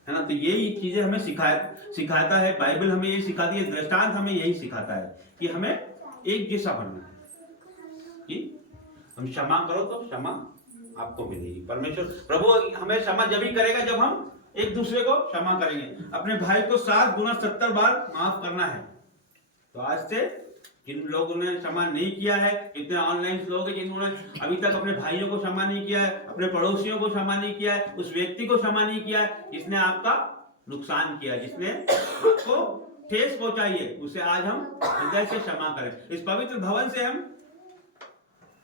है ना। तो यही चीजें हमें सिखाता है बाइबल, हमें यही सिखाती है, दृष्टांत हमें यही सिखाता है कि हमें एक जैसा बनना है, कि हम क्षमा करो तो क्षमा आपको मिलेगी। परमेश्वर प्रभु हमें क्षमा जब ही करेगा जब हम एक दूसरे को क्षमा करेंगे। अपने भाई को 7 गुना 70 बार माफ करना है। तो आज से जिन लोगों ने क्षमा नहीं किया है, इतने ऑनलाइन लोग हैं जिन्होंने अभी तक अपने भाइयों को क्षमा नहीं किया है, अपने पड़ोसियों को क्षमा नहीं किया है, उस व्यक्ति को क्षमा नहीं किया है जिसने आपका नुकसान किया, जिसने आपको ठेस पहुंचाई है, उसे आज हम हृदय से क्षमा करें। इस पवित्र भवन से हम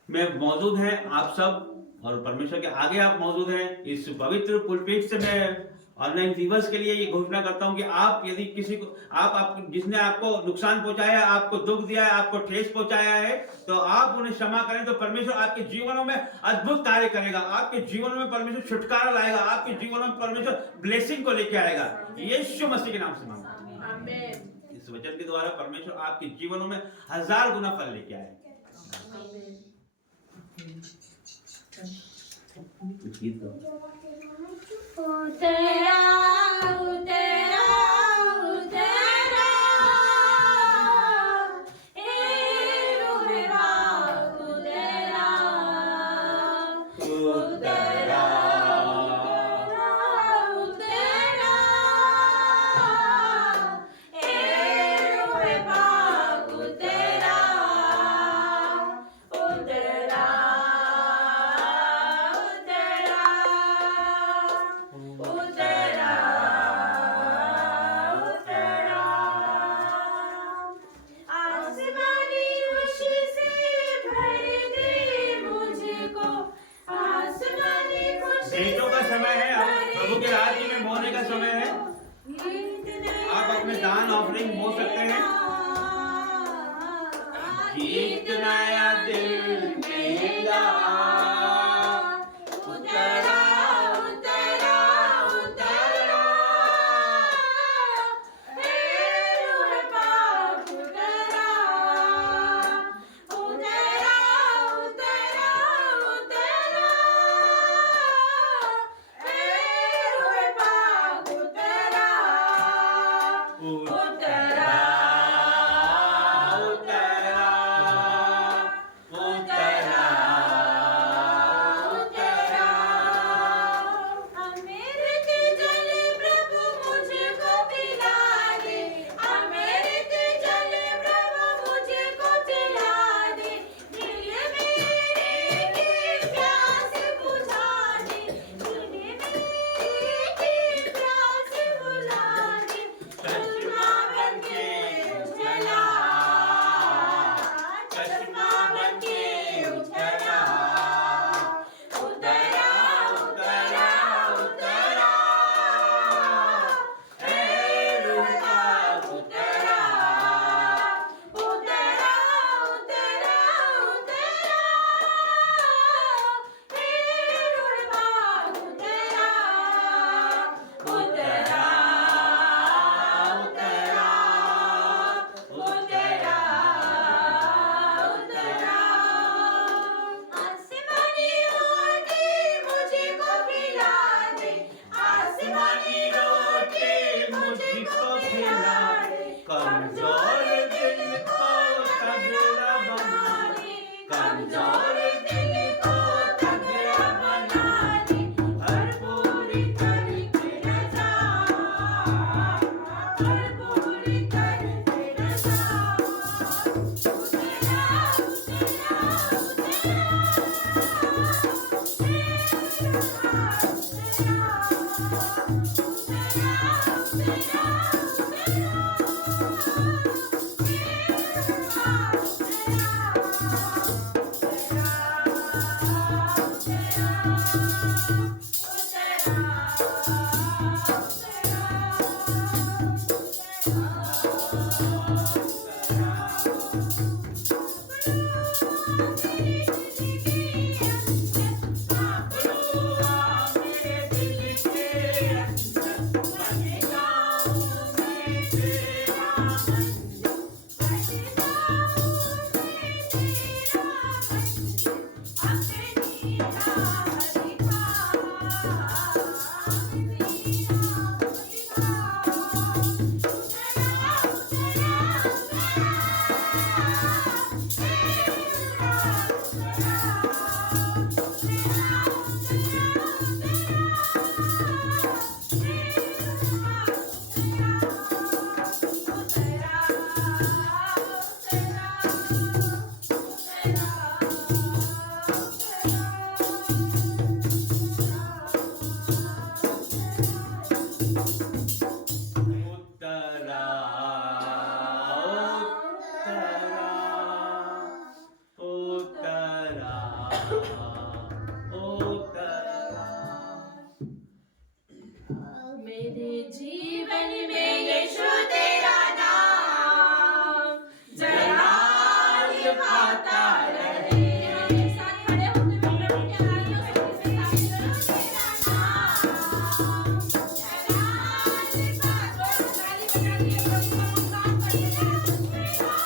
में मौजूद हैं आप सब, और परमेश्वर के आगे आप मौजूद हैं। इस पवित्र पुलपीठ से मैं ऑनलाइन व्यूअर्स के लिए ये घोषणा करता हूं कि आप यदि किसी को आप जिसने आपको नुकसान पहुंचाया है, आपको दुख दिया है, आपको ठेस पहुंचाया है, तो आप उन्हें क्षमा करें, तो परमेश्वर आपके जीवनों में अद्भुत कार्य करेगा। आपके जीवनों में परमेश्वर छुटकारा लाएगा, आपके जीवनों में परमेश्वर ब्लेसिंग को लेके आएगा। यीशु मसीह के नाम से मांगता हूं। इस वचन के द्वारा परमेश्वर आपके जीवनों में 1000 गुना फल लेके आएगा। तेरा तेरा तेरा ए रूहा तेरा तेरा तेरा ए रूहा तेरा तेरा भेंटों का समय है, प्रभु के राज्य में बोने का समय है। आप अपने दान ऑफरिंग बो सकते हैं। गीत नया दिल में ला, उतरा उतरा उतरा हे रूह पाक उतरा उतरा उतरा उतरा हे रूह पाक उतरा उतरा उतरा उतरा मेरे जीवन में यीशु तेरा नाम जलाल पाता रहे। एक साथ खड़े होते हुए प्रभु के आराधना करते हुए तेरा नाम जलाल पाता रहे। ताली बजाइए प्रभु का गुणगान करते हैं।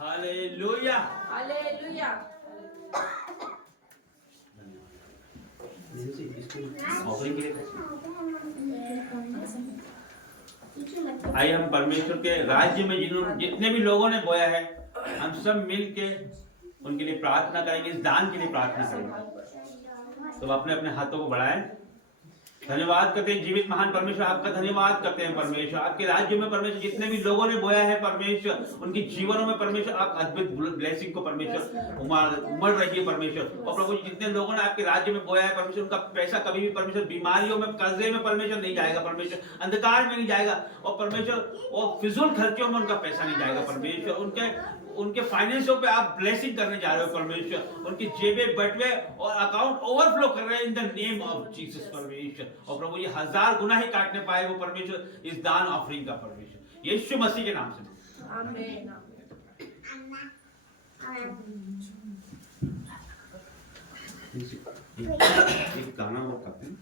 हालेलुया। हालेलुया। आइए हम परमेश्वर के राज्य में जितने भी लोगों ने बोया है हम सब मिल के उनके लिए प्रार्थना करेंगे, इस दान के लिए प्रार्थना करेंगे। तो अपने अपने हाथों को बढ़ाएं। धन्यवाद करते हैं जीवित महान परमेश्वर, आपका धन्यवाद करते हैं परमेश्वर। आपके राज्य में परमेश्वर जितने भी लोगों ने बोया है परमेश्वर, उनके जीवनों में परमेश्वर आप अद्भुत ब्लेसिंग को परमेश्वर उमड़ रही है परमेश्वर। और प्रभु जी जितने लोगों ने आपके राज्य में बोया है परमेश्वर, उनका पैसा कभी भी परमेश्वर बीमारियों में, कर्जे में परमेश्वर नहीं जाएगा परमेश्वर, अंधकार में नहीं जाएगा। और परमेश्वर और फिजूल खर्चों में उनका पैसा नहीं जाएगा परमेश्वर। उनके फाइनेंसों पे आप ब्लेसिंग करने जा रहे हो परमेश्वर। उनकी जेबें बटवे और अकाउंट ओवरफ्लो कर रहे हैं इन द नेम ऑफ जीसस परमेश्वर। और प्रभु ये 1000 गुना ही काटने पाए वो परमेश्वर इस दान ऑफरिंग का परमेश्वर, यीशु मसीह के नाम से आमीन। एक गाना और काफी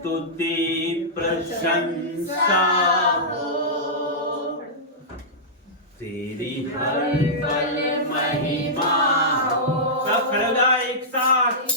स्तुति प्रशंसा हो, तेरी हर पल महिमा हो। सब खड़े हो जाओ एक साथ।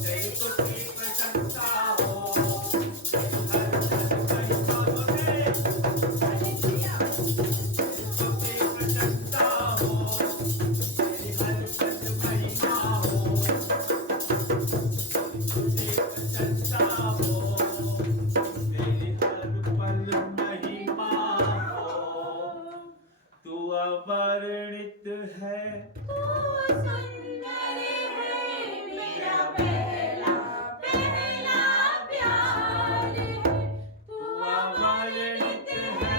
तेरी स्तुति प्रशंसा हो, हर पल महिमा हो तेरी, स्तुति प्रशंसा हो, तेरी हर पल महिमा हो, स्तुति प्रशंसा हो, तेरी हर पल महिमा हो। तू अवर्णित है, तू अवर्णित है,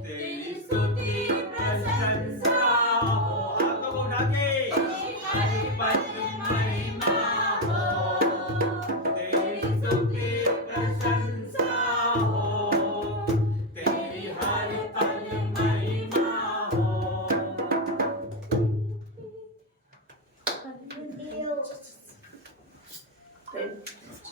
तेरी स्तुति प्रशंसा हो। हाथों को उठा के, हर पल महिमा हो, तेरी स्तुति प्रशंसा हो, तेरी हर पल महिमा हो।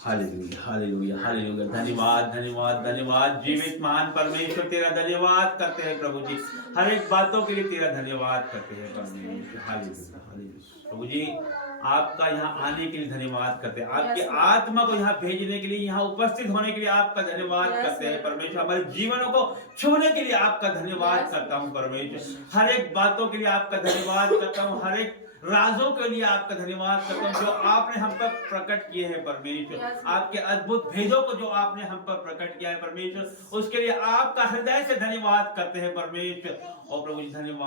Hallelujah, hallelujah, hallelujah. धन्यवाद, धन्यवाद, धन्यवाद। जीवित महान परमेश्वर तेरा धन्यवाद करते हैं प्रभु जी। हर एक बातों के लिए तेरा धन्यवाद करते हैं परमेश्वर। Hallelujah, hallelujah. प्रभु जी आपका यहाँ आने के लिए धन्यवाद करते हैं, आपके आत्मा को यहाँ भेजने के लिए, यहाँ उपस्थित होने के लिए आपका धन्यवाद करते हैं परमेश्वर। हमारे जीवनों को छूने के लिए आपका धन्यवाद करता हूँ परमेश्वर। हर एक बातों के लिए आपका धन्यवाद करता हूँ, हर एक राजों के लिए आपका धन्यवाद करता हूँ जो आपने हम पर प्रकट किए हैं परमेश्वर। आपके अद्भुत भेदों को जो आपने हम पर प्रकट किया है परमेश्वर, उसके लिए आपका हृदय से धन्यवाद करते हैं परमेश्वर। और प्रभु जी धन्यवाद।